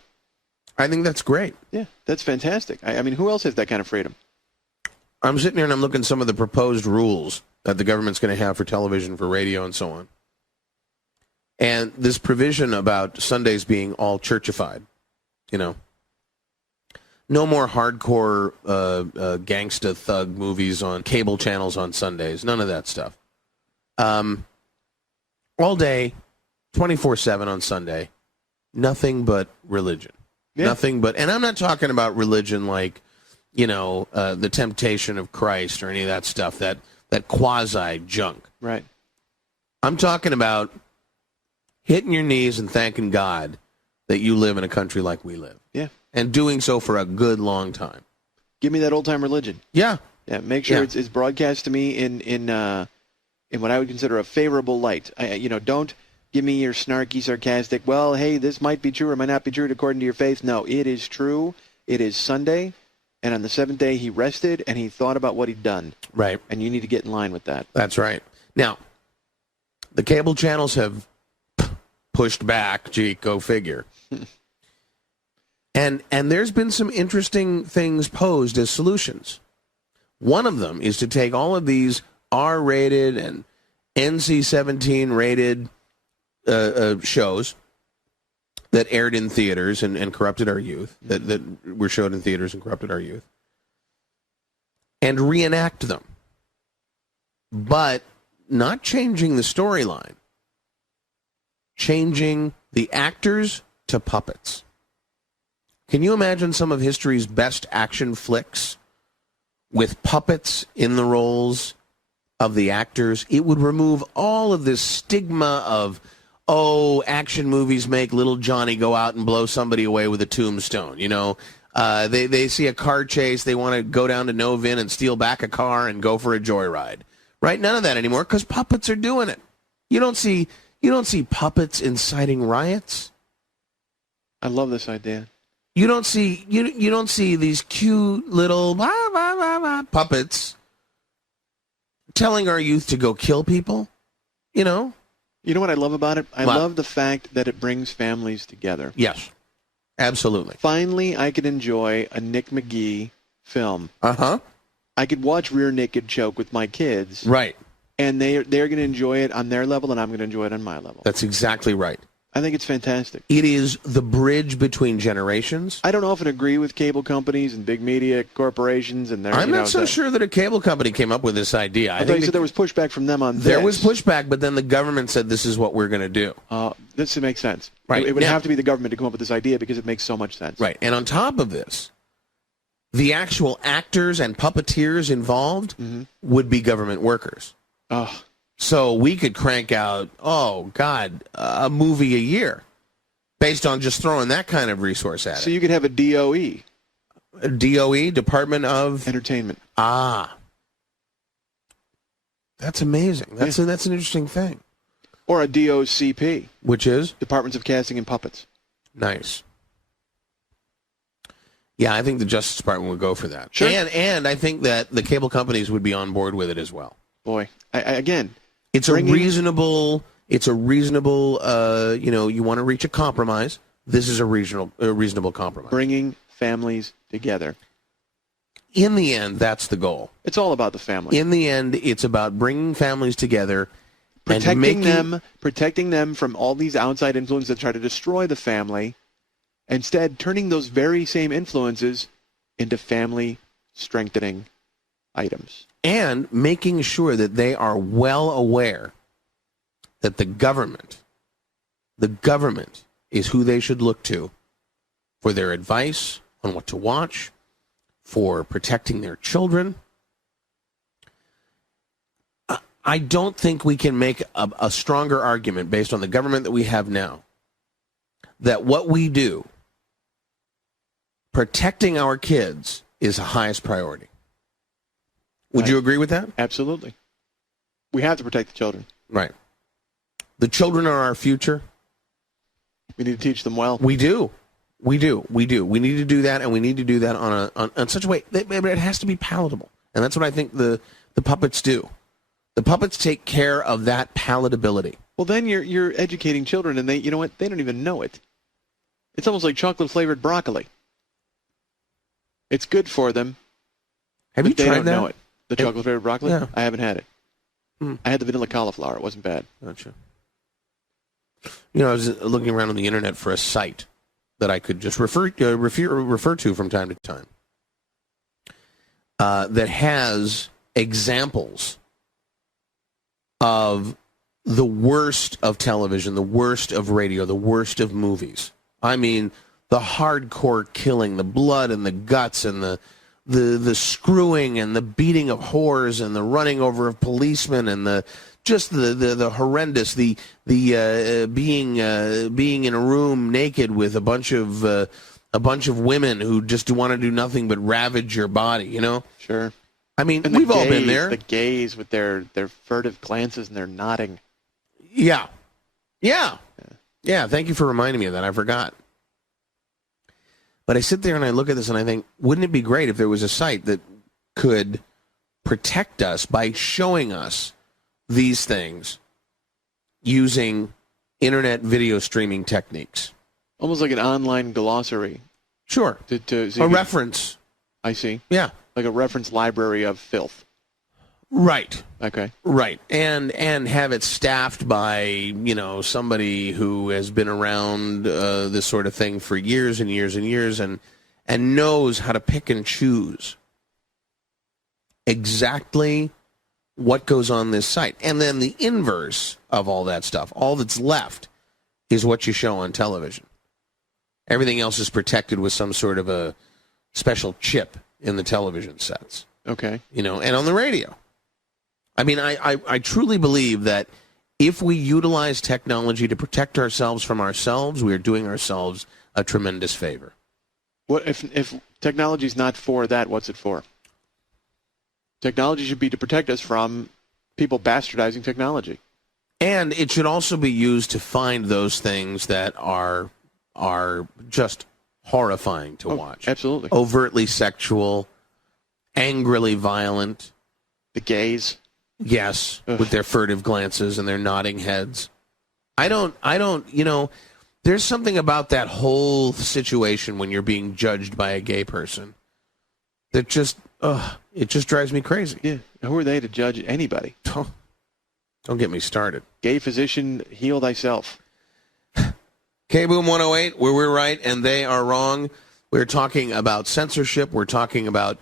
I think that's great. Yeah, that's fantastic. I mean, who else has that kind of freedom? I'm sitting here and I'm looking at some of the proposed rules that the government's going to have for television, for radio, and so on. And this provision about Sundays being all churchified, no more hardcore gangsta thug movies on cable channels on Sundays. None of that stuff. All day, 24/7 on Sunday, nothing but religion. Yeah. Nothing but, and I'm not talking about religion like, the temptation of Christ or any of that stuff, that quasi junk. Right. I'm talking about hitting your knees and thanking God that you live in a country like we live. Yeah. And doing so for a good long time. Give me that old time religion. Yeah. Yeah. Make sure it's broadcast to me in what I would consider a favorable light. Don't give me your snarky, sarcastic, well, hey, this might be true or might not be true according to your faith. No, it is true. It is Sunday. And on the seventh day, he rested and he thought about what he'd done. Right. And you need to get in line with that. That's right. Now, the cable channels have pushed back. Gee, go figure. And there's been some interesting things posed as solutions. One of them is to take all of these R-rated and NC-17 rated shows that aired in theaters and corrupted our youth, that were showed in theaters and corrupted our youth, and reenact them, but not changing the storyline, changing the actors to puppets. Can you imagine some of history's best action flicks with puppets in the roles of the actors? It would remove all of this stigma of, oh, action movies make little Johnny go out and blow somebody away with a tombstone. You know, they see a car chase, they want to go down to Novin and steal back a car and go for a joyride. Right? None of that anymore because puppets are doing it. You don't see puppets inciting riots. I love this idea. You don't see these cute little puppets telling our youth to go kill people. You know what I love about it? I love the fact that it brings families together. Yes, absolutely. Finally, I could enjoy a Nick McGee film. Uh-huh. I could watch Rear Naked Choke with my kids. Right. And they're going to enjoy it on their level, and I'm going to enjoy it on my level. That's exactly right. I think it's fantastic. It is the bridge between generations. I don't often agree with cable companies and big media corporations. And I'm not so sure that a cable company came up with this idea. I think there was pushback from them on this. There was pushback, but then the government said this is what we're going to do. This makes sense. Right. It would have to be the government to come up with this idea because it makes so much sense. Right. And on top of this, the actual actors and puppeteers involved would be government workers. Oh. So we could crank out, a movie a year based on just throwing that kind of resource at it. So you could have a DOE. A DOE, Department of Entertainment. Ah. That's amazing. That's an interesting thing. Or a DOCP. Which is? Departments of Casting and Puppets. Nice. Yeah, I think the Justice Department would go for that. Sure. And I think that the cable companies would be on board with it as well. Boy, again, it's a reasonable. You want to reach a compromise. This is a reasonable compromise. Bringing families together. In the end, that's the goal. It's all about the family. In the end, it's about bringing families together, protecting them from all these outside influences that try to destroy the family. Instead, turning those very same influences into family strengthening items. And making sure that they are well aware that the government is who they should look to for their advice on what to watch, for protecting their children. I don't think we can make a stronger argument based on the government that we have now that what we do, protecting our kids, is the highest priority. Would you agree with that? Absolutely. We have to protect the children. Right. The children are our future. We need to teach them well. We do. We need to do that, and we need to do that on such a way that it has to be palatable. And that's what I think the puppets do. The puppets take care of that palatability. Well, then you're educating children, and they don't even know it. It's almost like chocolate-flavored broccoli. It's good for them. Have you tried that? They don't know it. The chocolate-flavored broccoli? Yeah. I haven't had it. I had the vanilla cauliflower. It wasn't bad. Gotcha. I was looking around on the internet for a site that I could just refer to from time to time that has examples of the worst of television, the worst of radio, the worst of movies. I mean, the hardcore killing, the blood and the guts and the screwing and the beating of whores and the running over of policemen and the horrendous, the being in a room naked with a bunch of women who just want to do nothing but ravage your body, Sure. I mean, we've all been there. The gays with their furtive glances and their nodding. Yeah. Thank you for reminding me of that. I forgot. But I sit there and I look at this and I think, wouldn't it be great if there was a site that could protect us by showing us these things using internet video streaming techniques? Almost like an online glossary. Sure. So a reference. I see. Yeah. Like a reference library of filth. Right. Okay. Right. And have it staffed by, somebody who has been around this sort of thing for years and years and years and knows how to pick and choose exactly what goes on this site. And then the inverse of all that stuff, all that's left, is what you show on television. Everything else is protected with some sort of a special chip in the television sets. Okay. And on the radio. I mean, I truly believe that if we utilize technology to protect ourselves from ourselves, we are doing ourselves a tremendous favor. What if technology's not for that? What's it for? Technology should be to protect us from people bastardizing technology. And it should also be used to find those things that are just horrifying to watch. Absolutely. Overtly sexual, angrily violent. The gays. Yes, with their furtive glances and their nodding heads. I don't, there's something about that whole situation when you're being judged by a gay person that just, it just drives me crazy. Yeah. Who are they to judge anybody? Don't get me started. Gay physician, heal thyself. KBOOM 108, where we're right and they are wrong. We're talking about censorship. We're talking about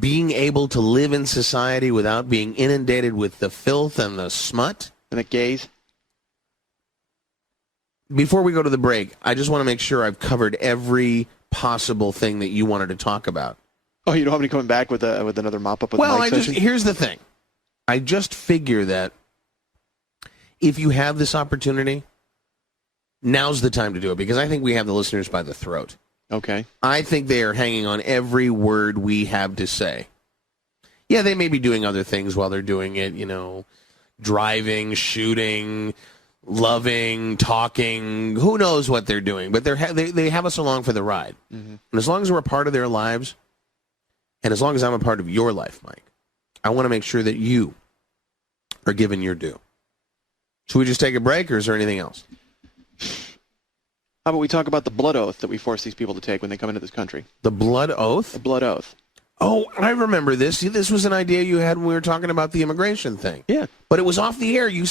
being able to live in society without being inundated with the filth and the smut. And the gays. Before we go to the break, I just want to make sure I've covered every possible thing that you wanted to talk about. Oh, you don't have any coming back with another mop-up? Well, here's the thing. I just figure that if you have this opportunity, now's the time to do it, because I think we have the listeners by the throat. Okay. I think they are hanging on every word we have to say. Yeah, they may be doing other things while they're doing it, driving, shooting, loving, talking. Who knows what they're doing? But they have us along for the ride. Mm-hmm. And as long as we're a part of their lives, and as long as I'm a part of your life, Mike, I want to make sure that you are given your due. Should we just take a break, or is there anything else? How about we talk about the blood oath that we force these people to take when they come into this country? The blood oath? The blood oath. Oh, I remember this. See, this was an idea you had when we were talking about the immigration thing. Yeah. But it was off the air. You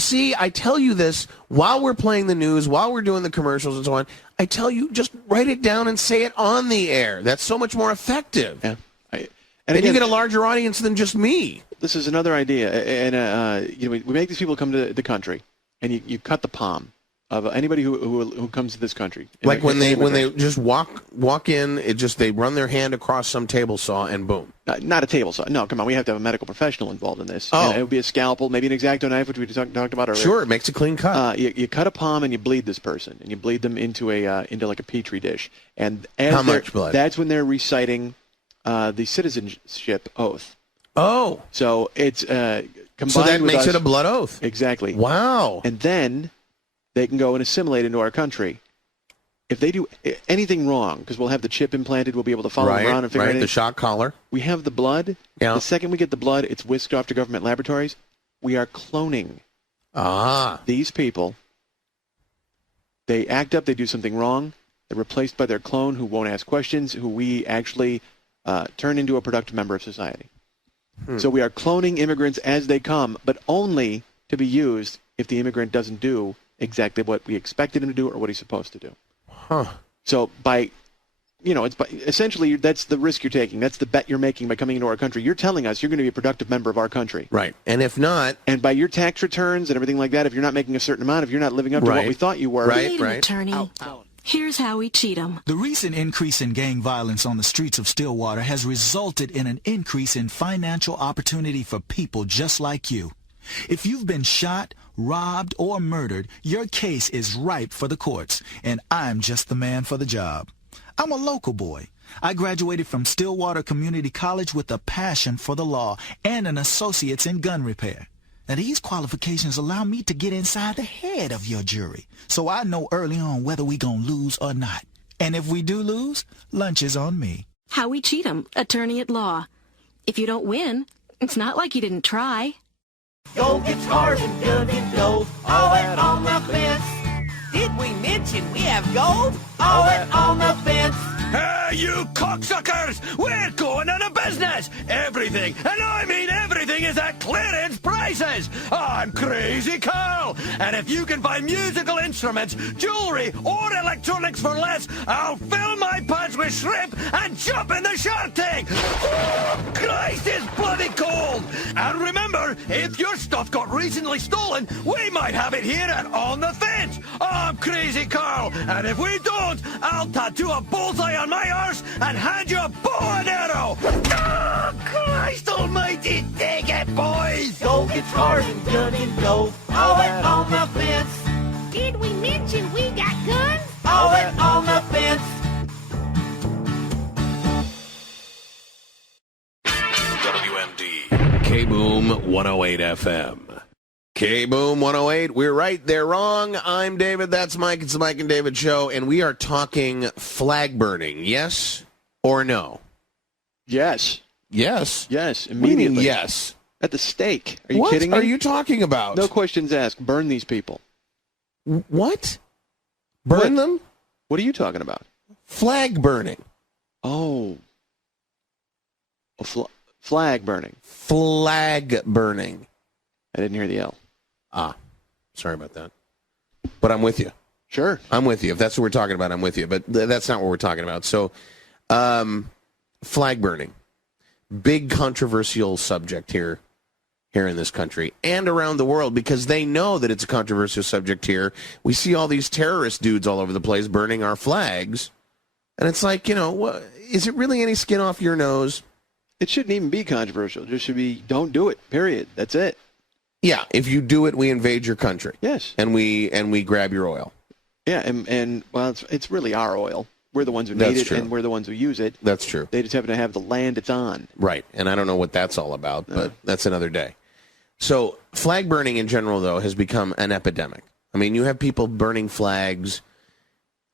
see, I tell you this while we're playing the news, while we're doing the commercials and so on. I tell you, just write it down and say it on the air. That's so much more effective. Yeah. And again, you get a larger audience than just me. This is another idea. And we make these people come to the country, and you cut the palm of anybody who comes to this country. Like when they just walk in, they run their hand across some table saw and boom. Not a table saw. No, come on. We have to have a medical professional involved in this. Oh. And it would be a scalpel, maybe an X-Acto knife, which we talked about earlier. Sure, it makes a clean cut. You cut a palm and you bleed this person, and you bleed them into like a petri dish. And how much blood? That's when they're reciting the citizenship oath. Oh, so it's combined. So that with makes us. it a blood oath. Exactly. Wow. And then they can go and assimilate into our country. If they do anything wrong, because we'll have the chip implanted, we'll be able to follow them around and figure out the shock collar. We have the blood. Yeah. The second we get the blood, it's whisked off to government laboratories. We are cloning these people. They act up. They do something wrong. They're replaced by their clone who won't ask questions, who we actually turn into a productive member of society. So we are cloning immigrants as they come, but only to be used if the immigrant doesn't do exactly what we expected him to do or what he's supposed to do. Huh. So essentially that's the risk you're taking. That's the bet you're making by coming into our country. You're telling us you're going to be a productive member of our country. Right. And if not... And by your tax returns and everything like that, if you're not making a certain amount, if you're not living up to what we thought you were... Right. Attorney. Here's how we cheat them. The recent increase in gang violence on the streets of Stillwater has resulted in an increase in financial opportunity for people just like you. If you've been shot, robbed, or murdered, your case is ripe for the courts, and I'm just the man for the job. I'm a local boy. I graduated from Stillwater Community College with a passion for the law and an associate's in gun repair. Now, these qualifications allow me to get inside the head of your jury, so I know early on whether we gonna lose or not. And if we do lose, lunch is on me. How we cheat them, attorney at law. If you don't win, it's not like you didn't try. Go get scars and dug and gold, all that on the fence. Did we mention we have gold? All that on the fence. Hey, you cocksuckers! We're going out of business! Everything and clearance prices. I'm Crazy Carl, and if you can find musical instruments, jewelry, or electronics for less, I'll fill my pants with shrimp and jump in the shark tank. Oh, Christ, it's bloody cold. And remember, if your stuff got recently stolen, we might have it here at On the Fence. I'm Crazy Carl, and if we don't, I'll tattoo a bullseye on my arse and hand you a bow and arrow. Oh, Christ almighty, take it, boys! Go guitars and gun and go. All that on the fence. Did we mention we got guns? All that on the fence. WMD. KBOOM 108 FM. KBOOM 108. We're right, they're wrong. I'm David, that's Mike. It's the Mike and David Show, and we are talking flag burning. Yes or no? Yes. Yes. Yes, What do you mean, immediately. yes. At the stake. Are you What kidding me? are you talking about? No questions asked. Burn these people. What? Burn them? What are you talking about? Flag burning. Oh. Flag burning. Flag burning. I didn't hear the L. Ah, sorry about that. But I'm with you. Sure. I'm with you. If that's what we're talking about, I'm with you. But that's not what we're talking about. So, flag burning. Big controversial subject here in this country and around the world because they know that it's a controversial subject here. We see all these terrorist dudes all over the place burning our flags. And it's like, is it really any skin off your nose? It shouldn't even be controversial. It just should be, don't do it, period. That's it. Yeah, if you do it, we invade your country. Yes. And we grab your oil. Yeah, and well, it's really our oil. We're the ones who need it, and we're the ones who use it. That's true. They just happen to have the land it's on. Right, and I don't know what that's all about, but that's another day. So flag burning in general, though, has become an epidemic. I mean, you have people burning flags.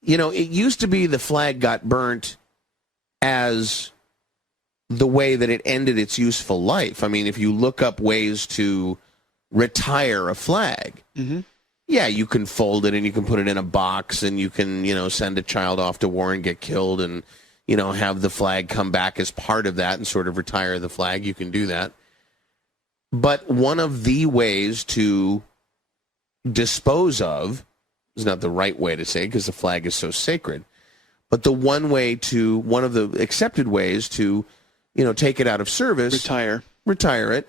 It used to be the flag got burnt as the way that it ended its useful life. I mean, if you look up ways to retire a flag, yeah, you can fold it and you can put it in a box and you can, send a child off to war and get killed and, have the flag come back as part of that and sort of retire the flag. You can do that. But one of the ways to dispose of is not the right way to say because the flag is so sacred, but one of the accepted ways to, take it out of service, retire it,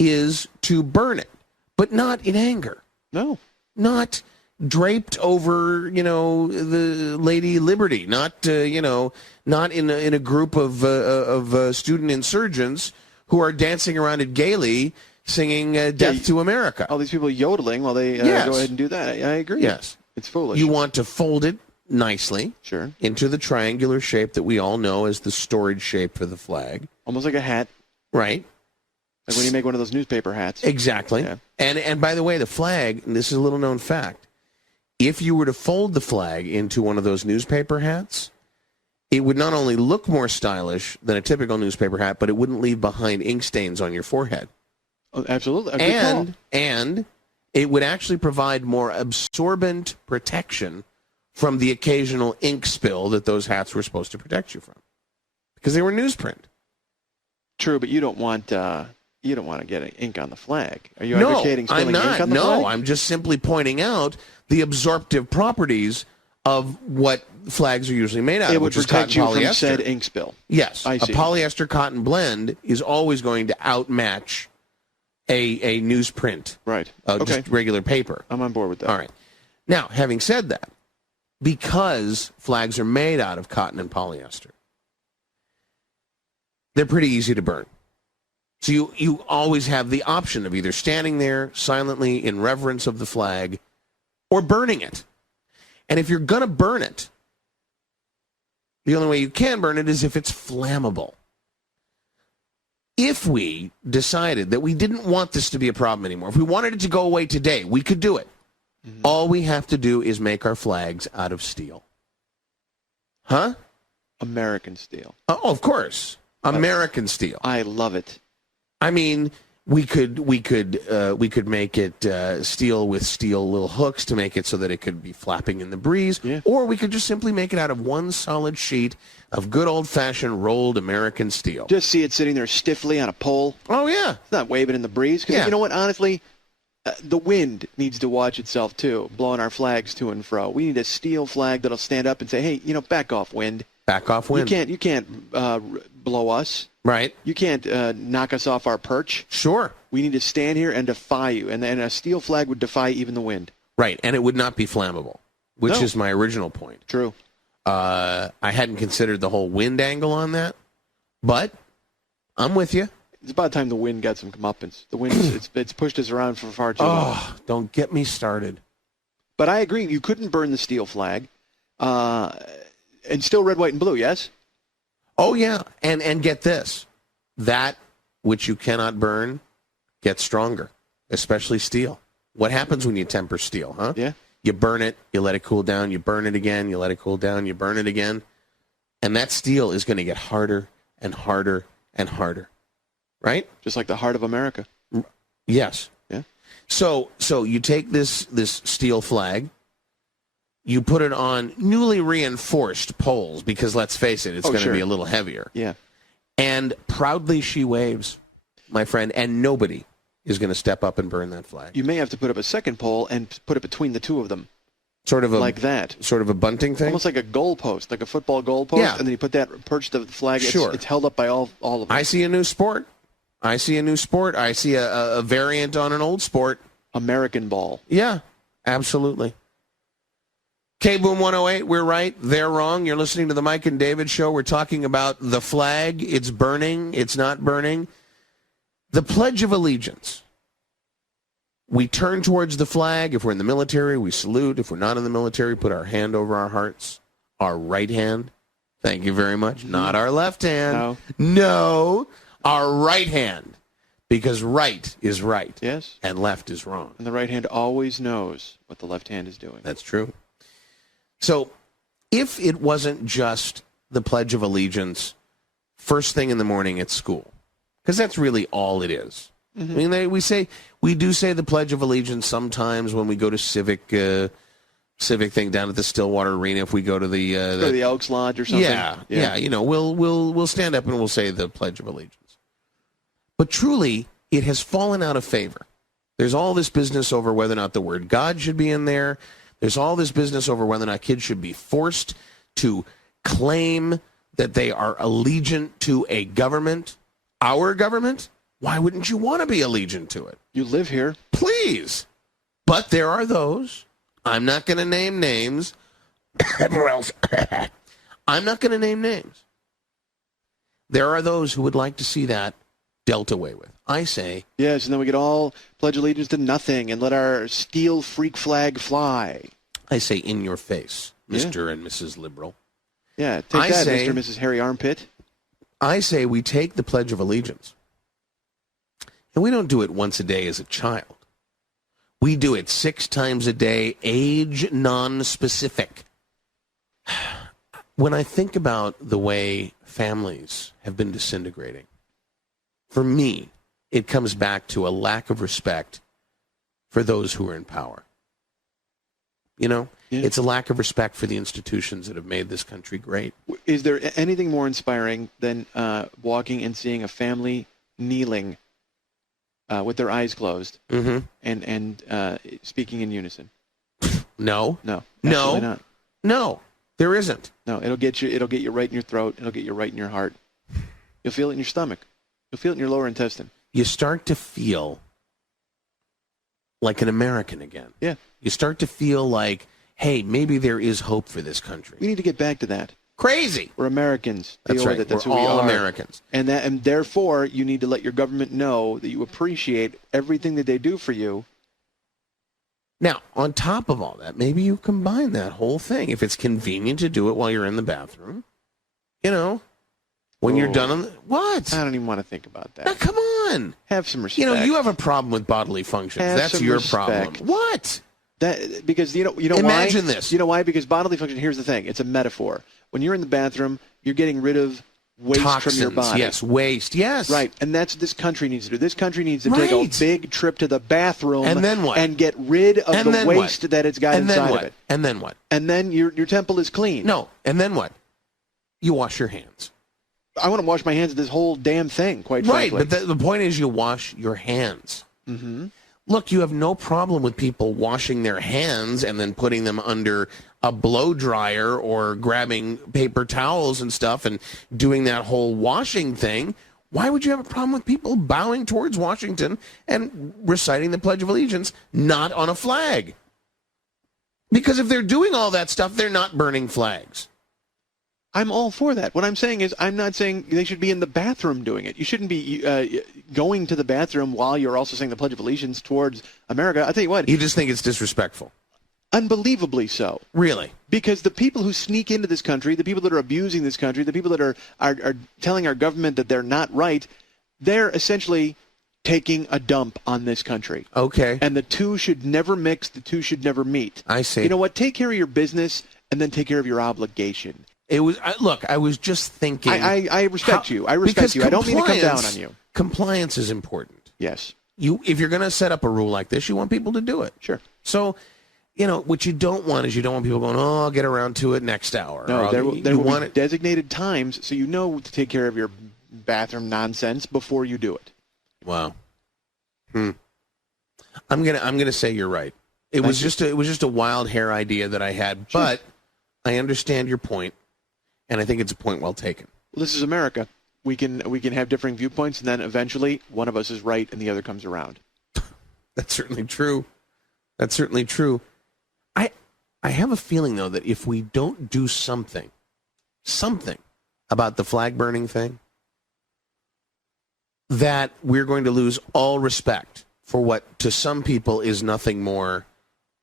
is to burn it, but not in anger. No. Not draped over, the Lady Liberty, not in a group of student insurgents who are dancing around it gaily, singing Death to America. All these people yodeling while they go ahead and do that. I agree. Yes. It's foolish. You want to fold it nicely into the triangular shape that we all know as the storage shape for the flag. Almost like a hat. Right. Like when you make one of those newspaper hats. Exactly. Yeah. And by the way, the flag, and this is a little known fact, if you were to fold the flag into one of those newspaper hats, it would not only look more stylish than a typical newspaper hat, but it wouldn't leave behind ink stains on your forehead. Oh, absolutely. And it would actually provide more absorbent protection from the occasional ink spill that those hats were supposed to protect you from. Because they were newsprint. True, but you don't want to get ink on the flag. Are you advocating spilling ink on the flag? No, I'm just simply pointing out the absorptive properties of what flags are usually made out of, which is cotton polyester. It would protect you from said ink spill. Yes. I see. A polyester cotton blend is always going to outmatch a newsprint. Right. Just regular paper. I'm on board with that. All right. Now, having said that, because flags are made out of cotton and polyester, they're pretty easy to burn. So you always have the option of either standing there silently in reverence of the flag or burning it. And if you're going to burn it, the only way you can burn it is if it's flammable. If we decided that we didn't want this to be a problem anymore, if we wanted it to go away today, we could do it. All we have to do is make our flags out of steel. Huh? American steel. Oh, of course. American steel. I love it. I mean, We could make it steel with steel little hooks to make it so that it could be flapping in the breeze, or we could just simply make it out of one solid sheet of good old-fashioned rolled American steel. Just see it sitting there stiffly on a pole. Oh yeah, it's not waving in the breeze. Because you know what? Honestly, the wind needs to watch itself too, blowing our flags to and fro. We need a steel flag that'll stand up and say, "Hey, back off, wind. Back off, wind. You can't blow us." Right. You can't knock us off our perch. Sure. We need to stand here and defy you. And a steel flag would defy even the wind. Right. And it would not be flammable, which is my original point. True. I hadn't considered the whole wind angle on that, but I'm with you. It's about time the wind got some comeuppance. The wind, it's pushed us around for far too long. Oh, don't get me started. But I agree. You couldn't burn the steel flag. And still red, white, and blue, yes? Oh, yeah. And get this. That which you cannot burn gets stronger, especially steel. What happens when you temper steel, huh? Yeah. You burn it, you let it cool down, you burn it again, you let it cool down, you burn it again. And that steel is going to get harder and harder and harder. Right? Just like the heart of America. Yes. Yeah. So you take this steel flag, you put it on newly reinforced poles, because let's face it, it's going to be a little heavier. Yeah. And proudly she waves, my friend, and nobody is going to step up and burn that flag. You may have to put up a second pole and put it between the two of them. Sort of like that. Sort of a bunting thing? Almost like a goalpost, like a football goalpost. Yeah. And then you put that perched the flag. Sure. It's held up by all of them. I see a new sport. I see a variant on an old sport. American ball. Yeah, absolutely. KBOOM 108, we're right, they're wrong. You're listening to the Mike and David Show. We're talking about the flag. It's burning. It's not burning. The Pledge of Allegiance. We turn towards the flag. If we're in the military, we salute. If we're not in the military, put our hand over our hearts. Our right hand. Thank you very much. Not our left hand. No, our right hand. Because right is right. Yes. And left is wrong. And the right hand always knows what the left hand is doing. That's true. So if it wasn't just the Pledge of Allegiance first thing in the morning at school, because that's really all it is. Mm-hmm. I mean, we do say the Pledge of Allegiance sometimes when we go to civic thing down at the Stillwater Arena. If we go to the Elks Lodge or something. Yeah. We'll stand up and we'll say the Pledge of Allegiance. But truly, it has fallen out of favor. There's all this business over whether or not the word God should be in there. There's all this business over whether or not kids should be forced to claim that they are allegiant to a government, our government. Why wouldn't you want to be allegiant to it? You live here. Please. But there are those, I'm not going to name names, or else I'm not going to name names. There are those who would like to see that dealt away with. I say... Yes, and then we could all pledge allegiance to nothing and let our steel freak flag fly. I say in your face, Mr. and Mrs. Liberal. Yeah, take that, Mr. and Mrs. Harry Armpit. I say we take the Pledge of Allegiance, and we don't do it once a day as a child. We do it 6 times a day, age non-specific. When I think about the way families have been disintegrating, for me, it comes back to a lack of respect for those who are in power. It's a lack of respect for the institutions that have made this country great. Is there anything more inspiring than walking and seeing a family kneeling with their eyes closed and speaking in unison? No. Absolutely not. No, there isn't. No, it'll get you right in your throat. It'll get you right in your heart. You'll feel it in your stomach. You'll feel it in your lower intestine. You start to feel like an American again. Yeah. You start to feel like, hey, maybe there is hope for this country. We need to get back to that. Crazy. We're Americans. That's right. That's We're who we all are. Americans. And therefore, you need to let your government know that you appreciate everything that they do for you. Now, on top of all that, maybe you combine that whole thing. If it's convenient to do it while you're in the bathroom, when you're done on what? I don't even want to think about that. Now, come on. Have some respect. You have a problem with bodily functions. That's your problem. What? Because you know why? Imagine this. You know why? Because bodily function, here's the thing. It's a metaphor. When you're in the bathroom, you're getting rid of waste toxins, from your body. yes, waste, yes. Right, and that's what this country needs to do. This country needs to take a big trip to the bathroom and then what? And get rid of the waste that it's got inside of it. And then what? And then your temple is clean. No, and then what? You wash your hands. I want to wash my hands of this whole damn thing, quite frankly. Right, but the point is you wash your hands. Mm-hmm. Look, you have no problem with people washing their hands and then putting them under a blow dryer or grabbing paper towels and stuff and doing that whole washing thing. Why would you have a problem with people bowing towards Washington and reciting the Pledge of Allegiance not on a flag? Because if they're doing all that stuff, they're not burning flags. I'm all for that. What I'm saying is I'm not saying they should be in the bathroom doing it. You shouldn't be going to the bathroom while you're also saying the Pledge of Allegiance towards America. I'll tell you what. You just think it's disrespectful. Unbelievably so. Really? Because the people who sneak into this country, the people that are abusing this country, the people that are telling our government that they're not right, they're essentially taking a dump on this country. Okay. And the two should never mix. The two should never meet. I see. You know what? Take care of your business and then take care of your obligation. It was look. I was just thinking. I respect you. I respect you. I don't mean to come down on you. Compliance is important. Yes. If you're going to set up a rule like this, you want people to do it. Sure. So, what you don't want is you don't want people going, "Oh, I'll get around to it next hour." No, there will want be designated times so you know to take care of your bathroom nonsense before you do it. Wow. I'm gonna say you're right. It was just a wild hair idea that I had, but I understand your point. And I think it's a point well taken. Well, this is America. We can have differing viewpoints, and then eventually one of us is right and the other comes around. That's certainly true. That's certainly true. I have a feeling, though, that if we don't do something about the flag burning thing, that we're going to lose all respect for what to some people is nothing more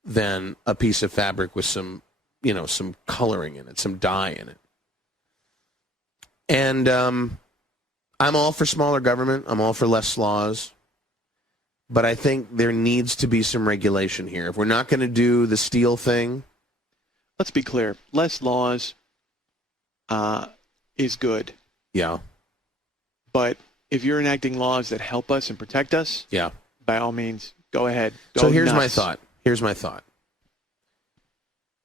than a piece of fabric with some coloring in it, some dye in it. And I'm all for smaller government. I'm all for less laws. But I think there needs to be some regulation here. If we're not going to do the steel thing. Let's be clear. Less laws is good. Yeah. But if you're enacting laws that help us and protect us, by all means, go ahead. So here's my thought.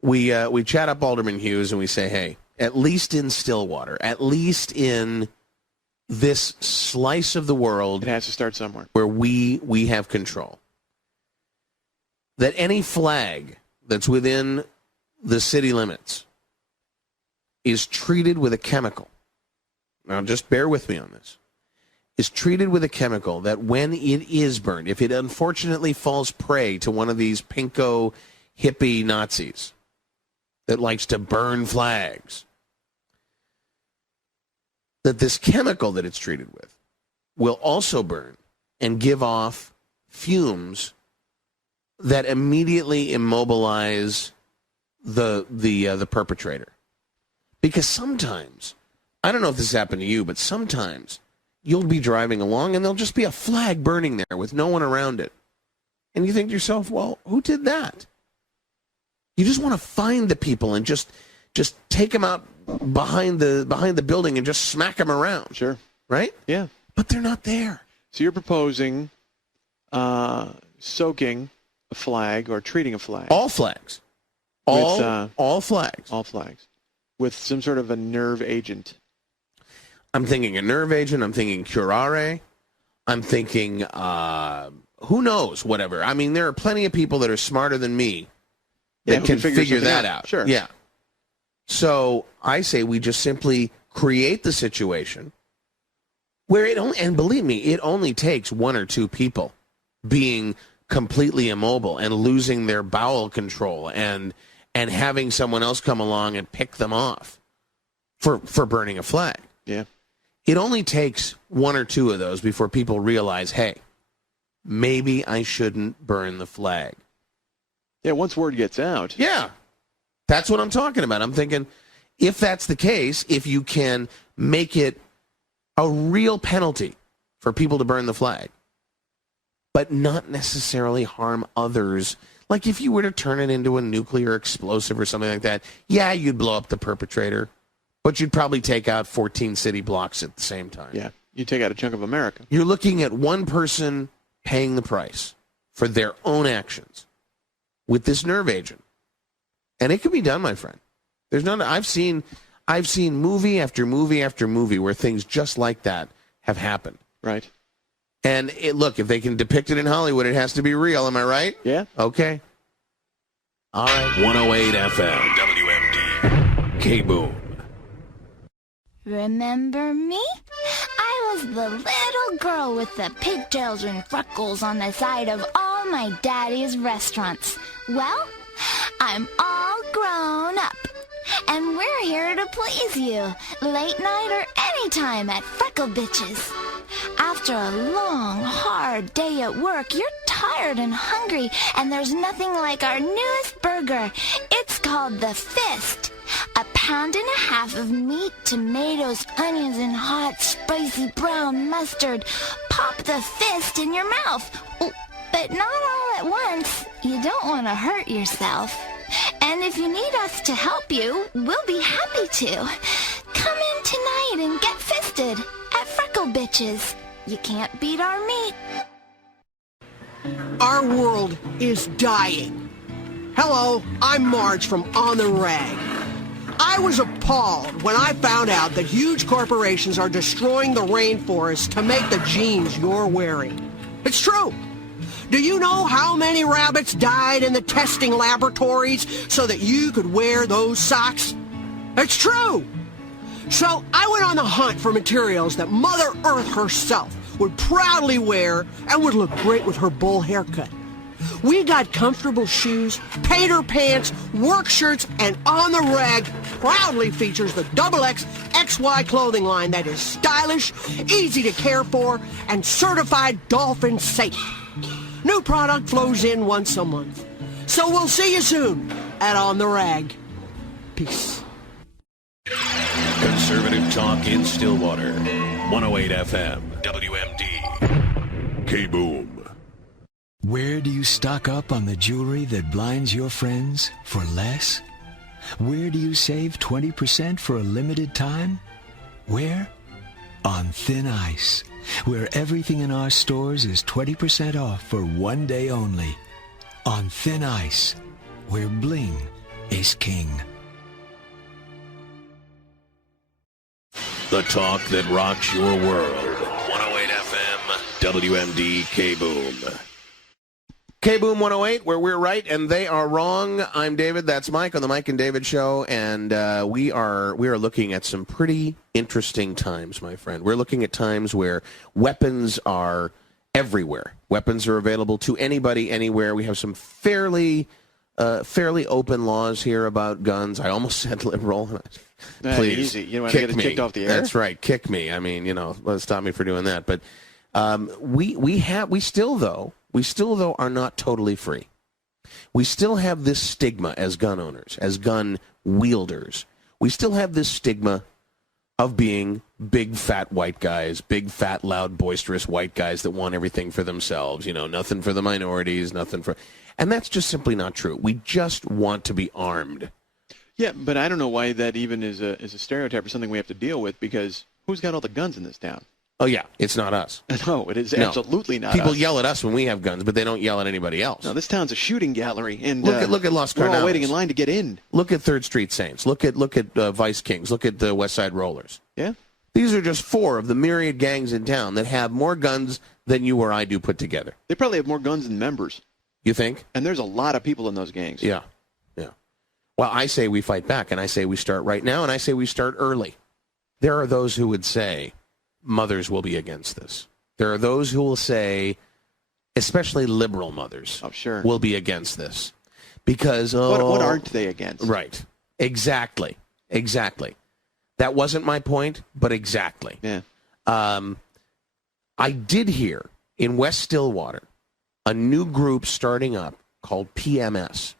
We chat up Alderman Hughes and we say, hey, at least in Stillwater, at least in this slice of the world, it has to start somewhere where we have control, that any flag that's within the city limits is treated with a chemical. Now, just bear with me on this. Is treated with a chemical that when it is burned, if it unfortunately falls prey to one of these pinko hippie Nazis that likes to burn flags, that this chemical that it's treated with will also burn and give off fumes that immediately immobilize the perpetrator. Because sometimes, I don't know if this happened to you, but sometimes you'll be driving along and there'll just be a flag burning there with no one around it. And you think to yourself, well, who did that? You just want to find the people and just take them out behind the building and just smack them around. Sure. Right? Yeah. But they're not there. So you're proposing soaking a flag or treating a flag. All flags. All flags. All flags. With some sort of a nerve agent. I'm thinking a nerve agent. I'm thinking curare. I'm thinking, who knows, whatever. I mean, there are plenty of people that are smarter than me that can figure that out. Sure. Yeah. So I say we just simply create the situation where and believe me, it only takes one or two people being completely immobile and losing their bowel control and having someone else come along and pick them off for burning a flag. Yeah. It only takes one or two of those before people realize, hey, maybe I shouldn't burn the flag. Yeah, once word gets out. Yeah. That's what I'm talking about. I'm thinking, if that's the case, if you can make it a real penalty for people to burn the flag, but not necessarily harm others, like if you were to turn it into a nuclear explosive or something like that, yeah, you'd blow up the perpetrator, But you'd probably take out 14 city blocks at the same time. Yeah, you take out a chunk of America. You're looking at one person paying the price for their own actions with this nerve agent. And it can be done, my friend. There's none. I've seen movie after movie after movie where things just like that have happened. Right. And look, if they can depict it in Hollywood, it has to be real. Am I right? Yeah. Okay. All right. 108 FM, WMD, KBOOM. Remember me? I was the little girl with the pigtails and freckles on the side of all my daddy's restaurants. Well, I'm all grown up. And we're here to please you, late night or anytime at Freckle Bitches. After a long, hard day at work, you're tired and hungry, and there's nothing like our newest burger. It's called the Fist. A pound and a half of meat, tomatoes, onions, and hot, spicy brown mustard. Pop the fist in your mouth. But not all at once. You don't want to hurt yourself. And if you need us to help you, we'll be happy to. Come in tonight and get fisted at Freckle Bitches. You can't beat our meat. Our world is dying. Hello, I'm Marge from On the Rag. I was appalled when I found out that huge corporations are destroying the rainforest to make the jeans you're wearing. It's true. Do you know how many rabbits died in the testing laboratories so that you could wear those socks? It's true. So I went on the hunt for materials that Mother Earth herself would proudly wear and would look great with her bowl haircut. We got comfortable shoes, painter pants, work shirts, and On the Rag proudly features the XX XY clothing line that is stylish, easy to care for, and certified dolphin safe. New product flows in once a month. So we'll see you soon at On the Rag. Peace. Conservative talk in Stillwater. 108 FM, WMD, KBOOM. Where do you stock up on the jewelry that blinds your friends for less? Where do you save 20% for a limited time? Where? On Thin Ice, where everything in our stores is 20% off for one day only. On Thin Ice, where bling is king. The talk that rocks your world. 108 FM, WMD, KBOOM. KBOOM 108, where we're right and they are wrong. I'm David. That's Mike on the Mike and David Show, and we are looking at some pretty interesting times, my friend. We're looking at times where weapons are everywhere. Weapons are available to anybody, anywhere. We have some fairly open laws here about guns. I almost said liberal. Please, easy. You don't want to get it kicked off the air. That's right. Kick me. I mean, stop me for doing that. But we still though are not totally free. We still have this stigma as gun owners, as gun wielders. We still have this stigma of being big fat white guys, big fat loud boisterous white guys that want everything for themselves. Nothing for the minorities, and that's just simply not true. We just want to be armed. Yeah, but I don't know why that even is a stereotype or something we have to deal with, because who's got all the guns in this town? Oh, yeah, it's not us. No, it is absolutely not People us. yell at us when we have guns, but they don't yell at anybody else. No, this town's a shooting gallery, and look at Los Carnales. We're all waiting in line to get in. Look at 3rd Street Saints. Look at Vice Kings. Look at the West Side Rollers. Yeah? These are just 4 of the myriad gangs in town that have more guns than you or I do put together. They probably have more guns than members. You think? And there's a lot of people in those gangs. Yeah. Well, I say we fight back, and I say we start right now, and I say we start early. There are those who would say mothers will be against this. There are those who will say, especially liberal mothers, will be against this. Because, what aren't they against? Right. Exactly. That wasn't my point, but exactly. Yeah. I did hear in West Stillwater a new group starting up called PMS.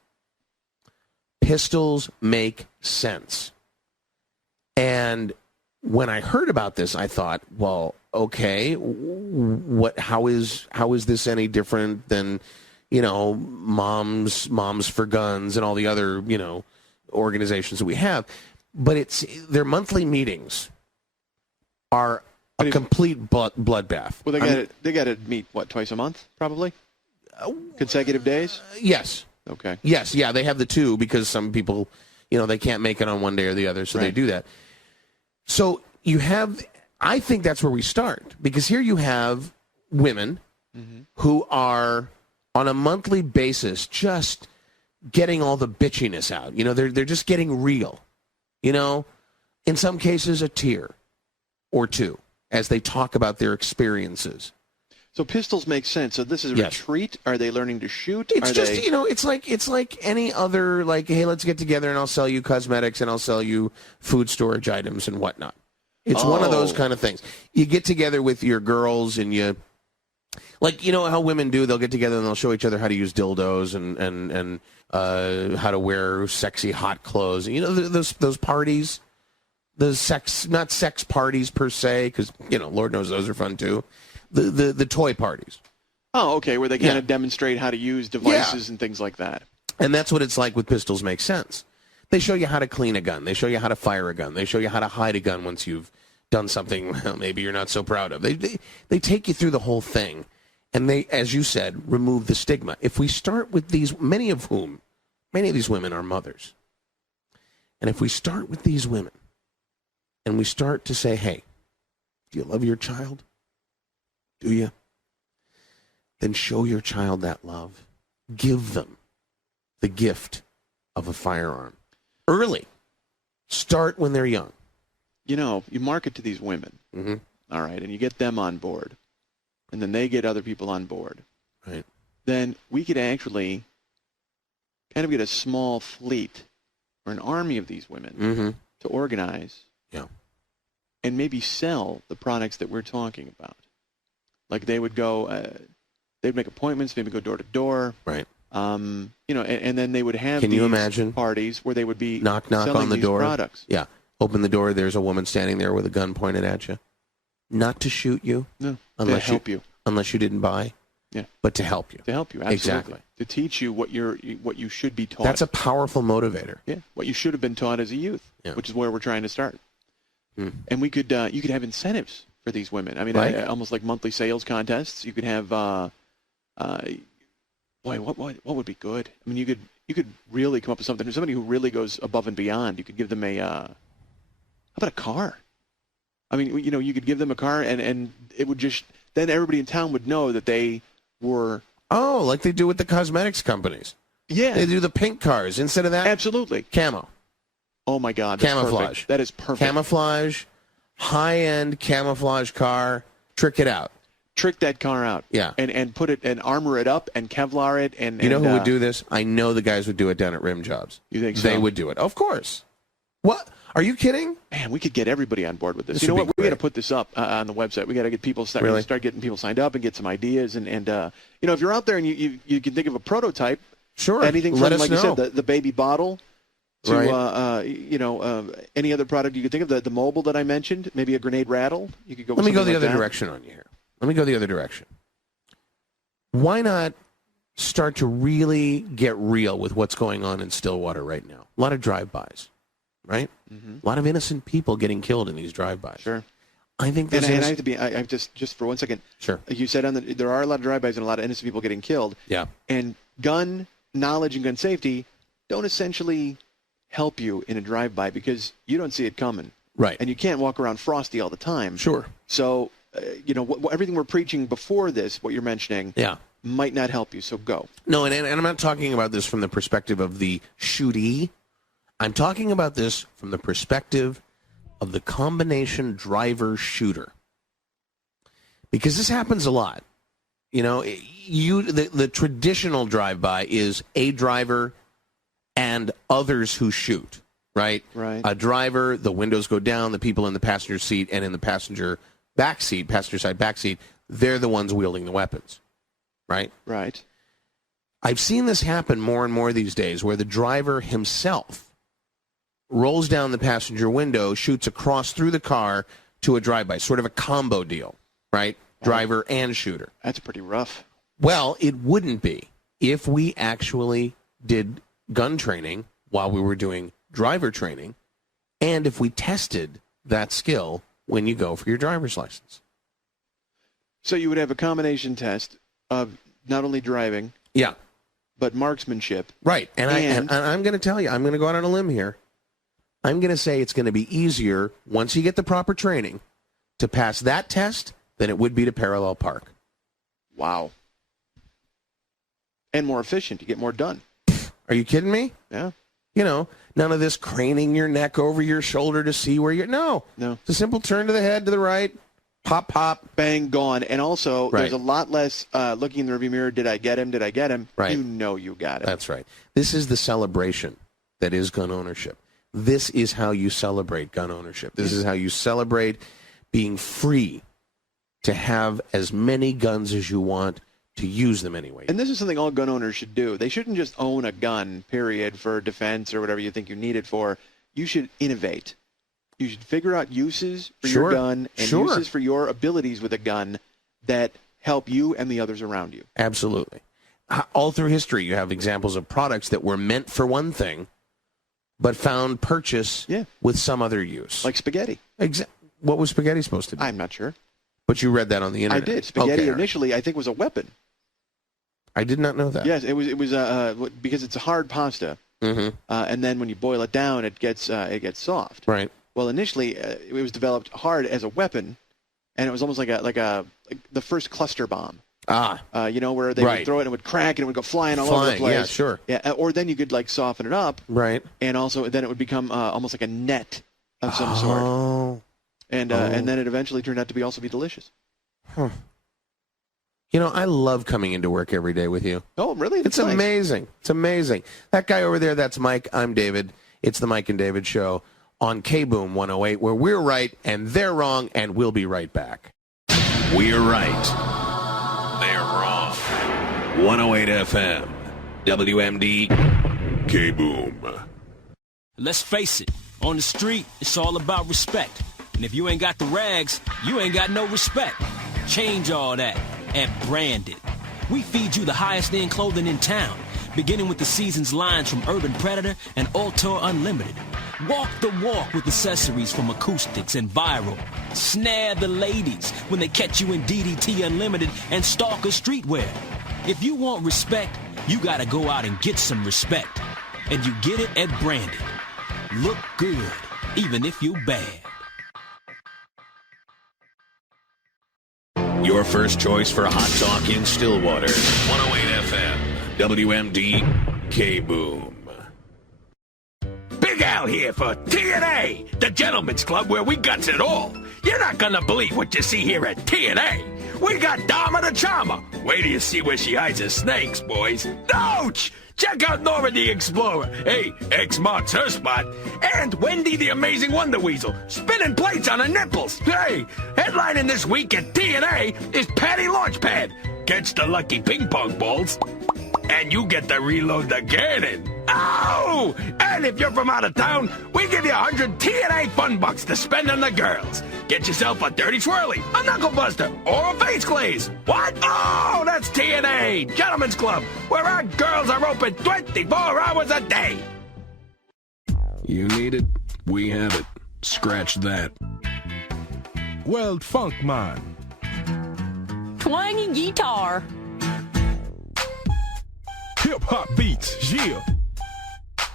Pistols Make Sense. And when I heard about this, I thought, well, okay, how is this any different than, Moms for Guns and all the other, organizations that we have? but their monthly meetings are a complete bloodbath. Well, they got to meet, what, twice a month, probably? Consecutive days? Yes. Okay. Yes, yeah, they have the two because some people, they can't make it on one day or the other, so they do that. So I think that's where we start, because here you have women who are on a monthly basis just getting all the bitchiness out. They're just getting real. In some cases, a tear or two as they talk about their experiences. So pistols make sense. So this is a retreat? Are they learning to shoot? It's it's like any other, hey, let's get together and I'll sell you cosmetics and I'll sell you food storage items and whatnot. It's one of those kind of things. You get together with your girls and you, how women do, they'll get together and they'll show each other how to use dildos and how to wear sexy hot clothes. Those parties, not sex parties per se, because, Lord knows those are fun too. The toy parties. Oh, okay, where they kind of demonstrate how to use devices and things like that. And that's what it's like with Pistols Make Sense. They show you how to clean a gun. They show you how to fire a gun. They show you how to hide a gun once you've done something maybe you're not so proud of. They take you through the whole thing. And they, as you said, remove the stigma. If we start with these, many of these women are mothers. And if we start with these women and we start to say, hey, do you love your child? Do you? Then show your child that love. Give them the gift of a firearm. Early. Start when they're young. You market to these women, all right, and you get them on board, and then they get other people on board. Right. Then we could actually kind of get a small fleet or an army of these women to organize and maybe sell the products that we're talking about. Like they would go, they'd make appointments, maybe go door to door. Right. And then they would have Can you imagine parties where they would be knock selling on the these door. products. Yeah. Open the door, there's a woman standing there with a gun pointed at you. Not to shoot you. No. Unless to help you. Unless you didn't buy. Yeah. But to help you. To help you, absolutely. Exactly. To teach you what you should be taught. That's a powerful motivator. Yeah. What you should have been taught as a youth, which is where we're trying to start. And we could you could have incentives for these women. I mean, almost like monthly sales contests. You could have what would be good? I mean, you could really come up with something. Somebody who really goes above and beyond. You could give them how about a car? I mean, you could give them a car, and it would just, then everybody in town would know that they were. Oh, like they do with the cosmetics companies. Yeah. They do the pink cars instead of that. Absolutely. Camo. Oh my God. That's camouflage. Perfect. That is perfect. Camouflage, high-end camouflage car. Trick it out. Trick that car out. Yeah. And put it and armor it up and Kevlar it and. You know who would do this? I know the guys would do it down at Rim Jobs. You think so? They would do it. Of course. What? Are you kidding? Man, we could get everybody on board with this. You know what? We got to put this up on the website. We got to get people start getting people signed up and get some ideas. And if you're out there and you can think of a prototype, sure, anything from let us like know. you said, the baby bottle to any other product you could think of. The mobile that I mentioned, maybe a grenade rattle. You could go. Let me go the like other that. direction on you here. Let me go the other direction. Why not start to really get real with what's going on in Stillwater right now? A lot of drive-bys. Right? A lot of innocent people getting killed in these drive-bys. Sure. I think and I have to be. I just for 1 second. Sure. You said there are a lot of drive-bys and a lot of innocent people getting killed. Yeah. And gun knowledge and gun safety don't essentially help you in a drive-by because you don't see it coming. Right. And you can't walk around frosty all the time. Sure. So, everything we're preaching before this, what you're mentioning, might not help you. So go. No, and I'm not talking about this from the perspective of the shootee. I'm talking about this from the perspective of the combination driver-shooter. Because this happens a lot. The traditional drive-by is a driver and others who shoot, right? Right. A driver, the windows go down, the people in the passenger seat and in the passenger side back seat, they're the ones wielding the weapons, right? Right. I've seen this happen more and more these days where the driver himself rolls down the passenger window, shoots across through the car to a drive-by, sort of a combo deal, right? Wow. Driver and shooter. That's pretty rough. Well, it wouldn't be if we actually did gun training while we were doing driver training and if we tested that skill when you go for your driver's license. So you would have a combination test of not only driving, yeah, but marksmanship. Right. And I'm going to tell you, I'm going to go out on a limb here. I'm going to say it's going to be easier once you get the proper training to pass that test than it would be to parallel park. Wow. And more efficient. You get more done. Are you kidding me? Yeah. You know, none of this craning your neck over your shoulder to see where you're... No. It's a simple turn to the head, to the right, pop, pop. Bang, gone. And also, there's a lot less looking in the rearview mirror. Did I get him? Did I get him? Right. You know you got him. That's right. This is the celebration that is gun ownership. This is how you celebrate gun ownership. This is how you celebrate being free to have as many guns as you want, to use them anyway. And this is something all gun owners should do. They shouldn't just own a gun, period, for defense or whatever you think you need it for. You should innovate. You should figure out uses for your gun and uses for your abilities with a gun that help you and the others around you. Absolutely. All through history, you have examples of products that were meant for one thing, but found purchase with some other use. Like spaghetti. What was spaghetti supposed to be? I'm not sure. But you read that on the internet. I did. Spaghetti initially, I think, was a weapon. I did not know that. Yes, it was because it's a hard pasta, and then when you boil it down, it gets soft. Right. Well, initially, it was developed hard as a weapon, and it was almost like the first cluster bomb. You know, where they would throw it and it would crack and it would go flying all over the place. Yeah, sure. Yeah, or then you could soften it up. Right. And also, then it would become almost like a net of some sort. And then it eventually turned out to be delicious. Huh. You know, I love coming into work every day with you. Oh, really? It's nice. Amazing. It's amazing. That guy over there, that's Mike. I'm David. It's the Mike and David Show on KBOOM 108, where we're right and they're wrong, and we'll be right back. We're right. They're wrong. 108 FM. WMD. KBOOM. Let's face it, on the street, it's all about respect. And if you ain't got the rags, you ain't got no respect. Change all that at Branded. We feed you the highest end clothing in town, beginning with the season's lines from Urban Predator and Auteur Unlimited. Walk the walk with accessories from Acoustics and Viral. Snare the ladies when they catch you in DDT Unlimited and Stalker Streetwear. If you want respect, you gotta go out and get some respect. And you get it at Branded. Look good, even if you're bad. Your first choice for hot talk in Stillwater. 108 FM. WMD. KBOOM. Big Al here for TNA, the gentleman's club where we guts it all. You're not gonna believe what you see here at TNA. We got Dama the Charmer. Wait till you see where she hides her snakes, boys. Ouch! Check out Nora the Explorer. Hey, X marks her spot. And Wendy the Amazing Wonder Weasel, spinning plates on her nipples. Hey, headlining this week at TNA is Patty Launchpad. Catch the lucky ping pong balls, and you get to reload the cannon. Oh! And if you're from out of town, we give you 100 TNA fun bucks to spend on the girls. Get yourself a dirty swirly, a knuckle buster, or a face glaze. What? Oh, that's TNA, Gentlemen's Club, where our girls are open 24 hours a day. You need it, we have it. Scratch that. World Funk Man. Twangy guitar. Hip-hop beats, yeah.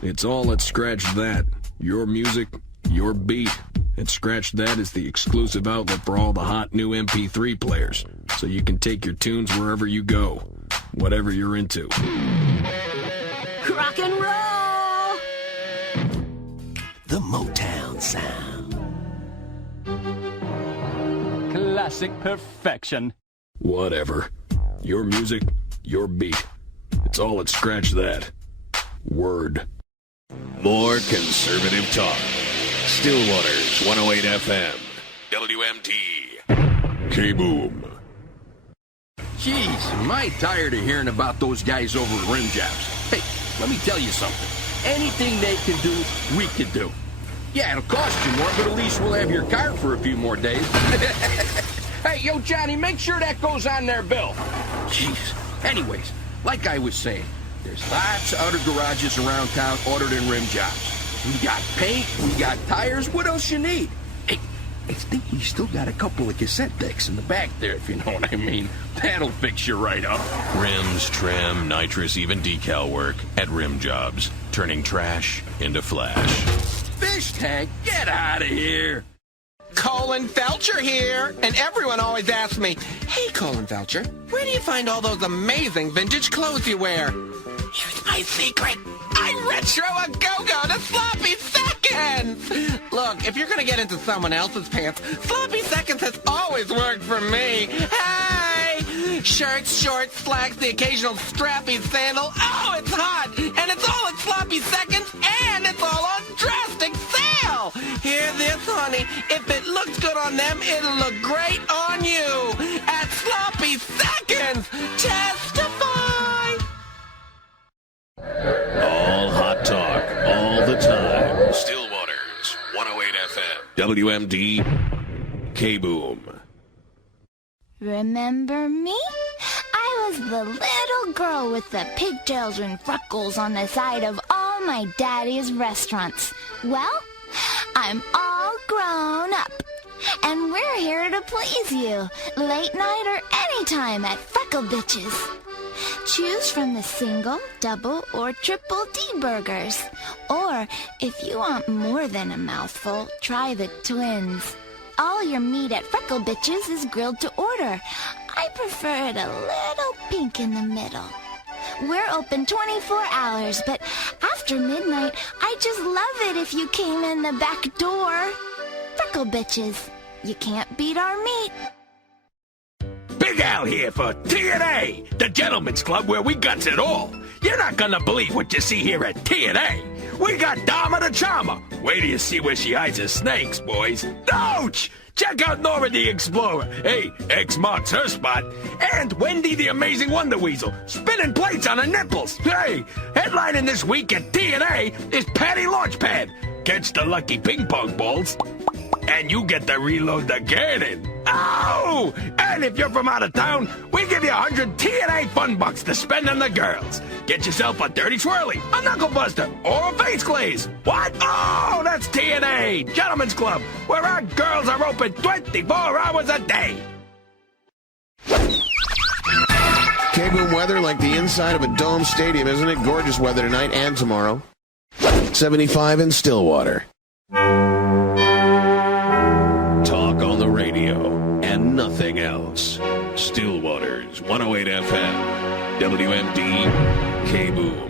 It's all at Scratch That. Your music, your beat. And Scratch That is the exclusive outlet for all the hot new MP3 players. So you can take your tunes wherever you go. Whatever you're into. Rock and roll! The Motown sound. Classic perfection. Whatever. Your music, your beat. It's all at Scratch That. Word. More conservative talk. Stillwater's 108 FM. WMD. KBOOM. Jeez, am I tired of hearing about those guys over at Rim Jobs. Hey, let me tell you something. Anything they can do, we can do. Yeah, it'll cost you more, but at least we'll have your car for a few more days. Hey, yo, Johnny, make sure that goes on their bill. Jeez. Anyways, like I was saying, there's lots of other garages around town other than Rim Jobs. We got paint, we got tires. What else you need? Hey, I think we still got a couple of cassette decks in the back there, if you know what I mean. That'll fix you right up. Rims, trim, nitrous, even decal work at Rim Jobs. Turning trash into flash. Fish tank, get out of here. Colin Felcher here, and everyone always asks me, "Hey, Colin Felcher, where do you find all those amazing vintage clothes you wear?" Here's my secret. I retro a go-go to Sloppy Seconds! Look, if you're gonna get into someone else's pants, Sloppy Seconds has always worked for me. Hey! Shirts, shorts, slacks, the occasional strappy sandal. Oh, it's hot! And it's all at Sloppy Seconds, and it's all on drastic sale! Hear this, honey. If it looks good on them, it'll look great on you. At Sloppy Seconds! Testify! All hot talk, all the time. Stillwater's 108 FM. WMD, KBOOM. Remember me? I was the little girl with the pigtails and freckles on the side of all my daddy's restaurants. Well, I'm all grown up. And we're here to please you, late night or anytime at Freckle Bitches. Choose from the single, double, or triple D burgers. Or, if you want more than a mouthful, try the twins. All your meat at Freckle Bitches is grilled to order. I prefer it a little pink in the middle. We're open 24 hours, but after midnight, I just love it if you came in the back door. Freckle Bitches. You can't beat our meat. Big Al here for TNA, the gentleman's club where we guts it all. You're not gonna believe what you see here at TNA. We got Dama the Charmer. Wait till you see where she hides her snakes, boys. Ouch! Check out Nora the Explorer. Hey, X marks her spot. And Wendy the Amazing Wonder Weasel, spinning plates on her nipples. Hey, headlining this week at TNA is Patty Launchpad. Catch the lucky ping pong balls, and you get to reload the cannon. Oh! And if you're from out of town, we give you 100 TNA fun bucks to spend on the girls. Get yourself a dirty swirly, a knuckle buster, or a face glaze. What? Oh, that's TNA, Gentlemen's Club, where our girls are open 24 hours a day. KBOOM weather like the inside of a dome stadium, isn't it? Gorgeous weather tonight and tomorrow. 75 in Stillwater. Talk on the radio and nothing else. Stillwater's 108 FM. WMD, KBOOM.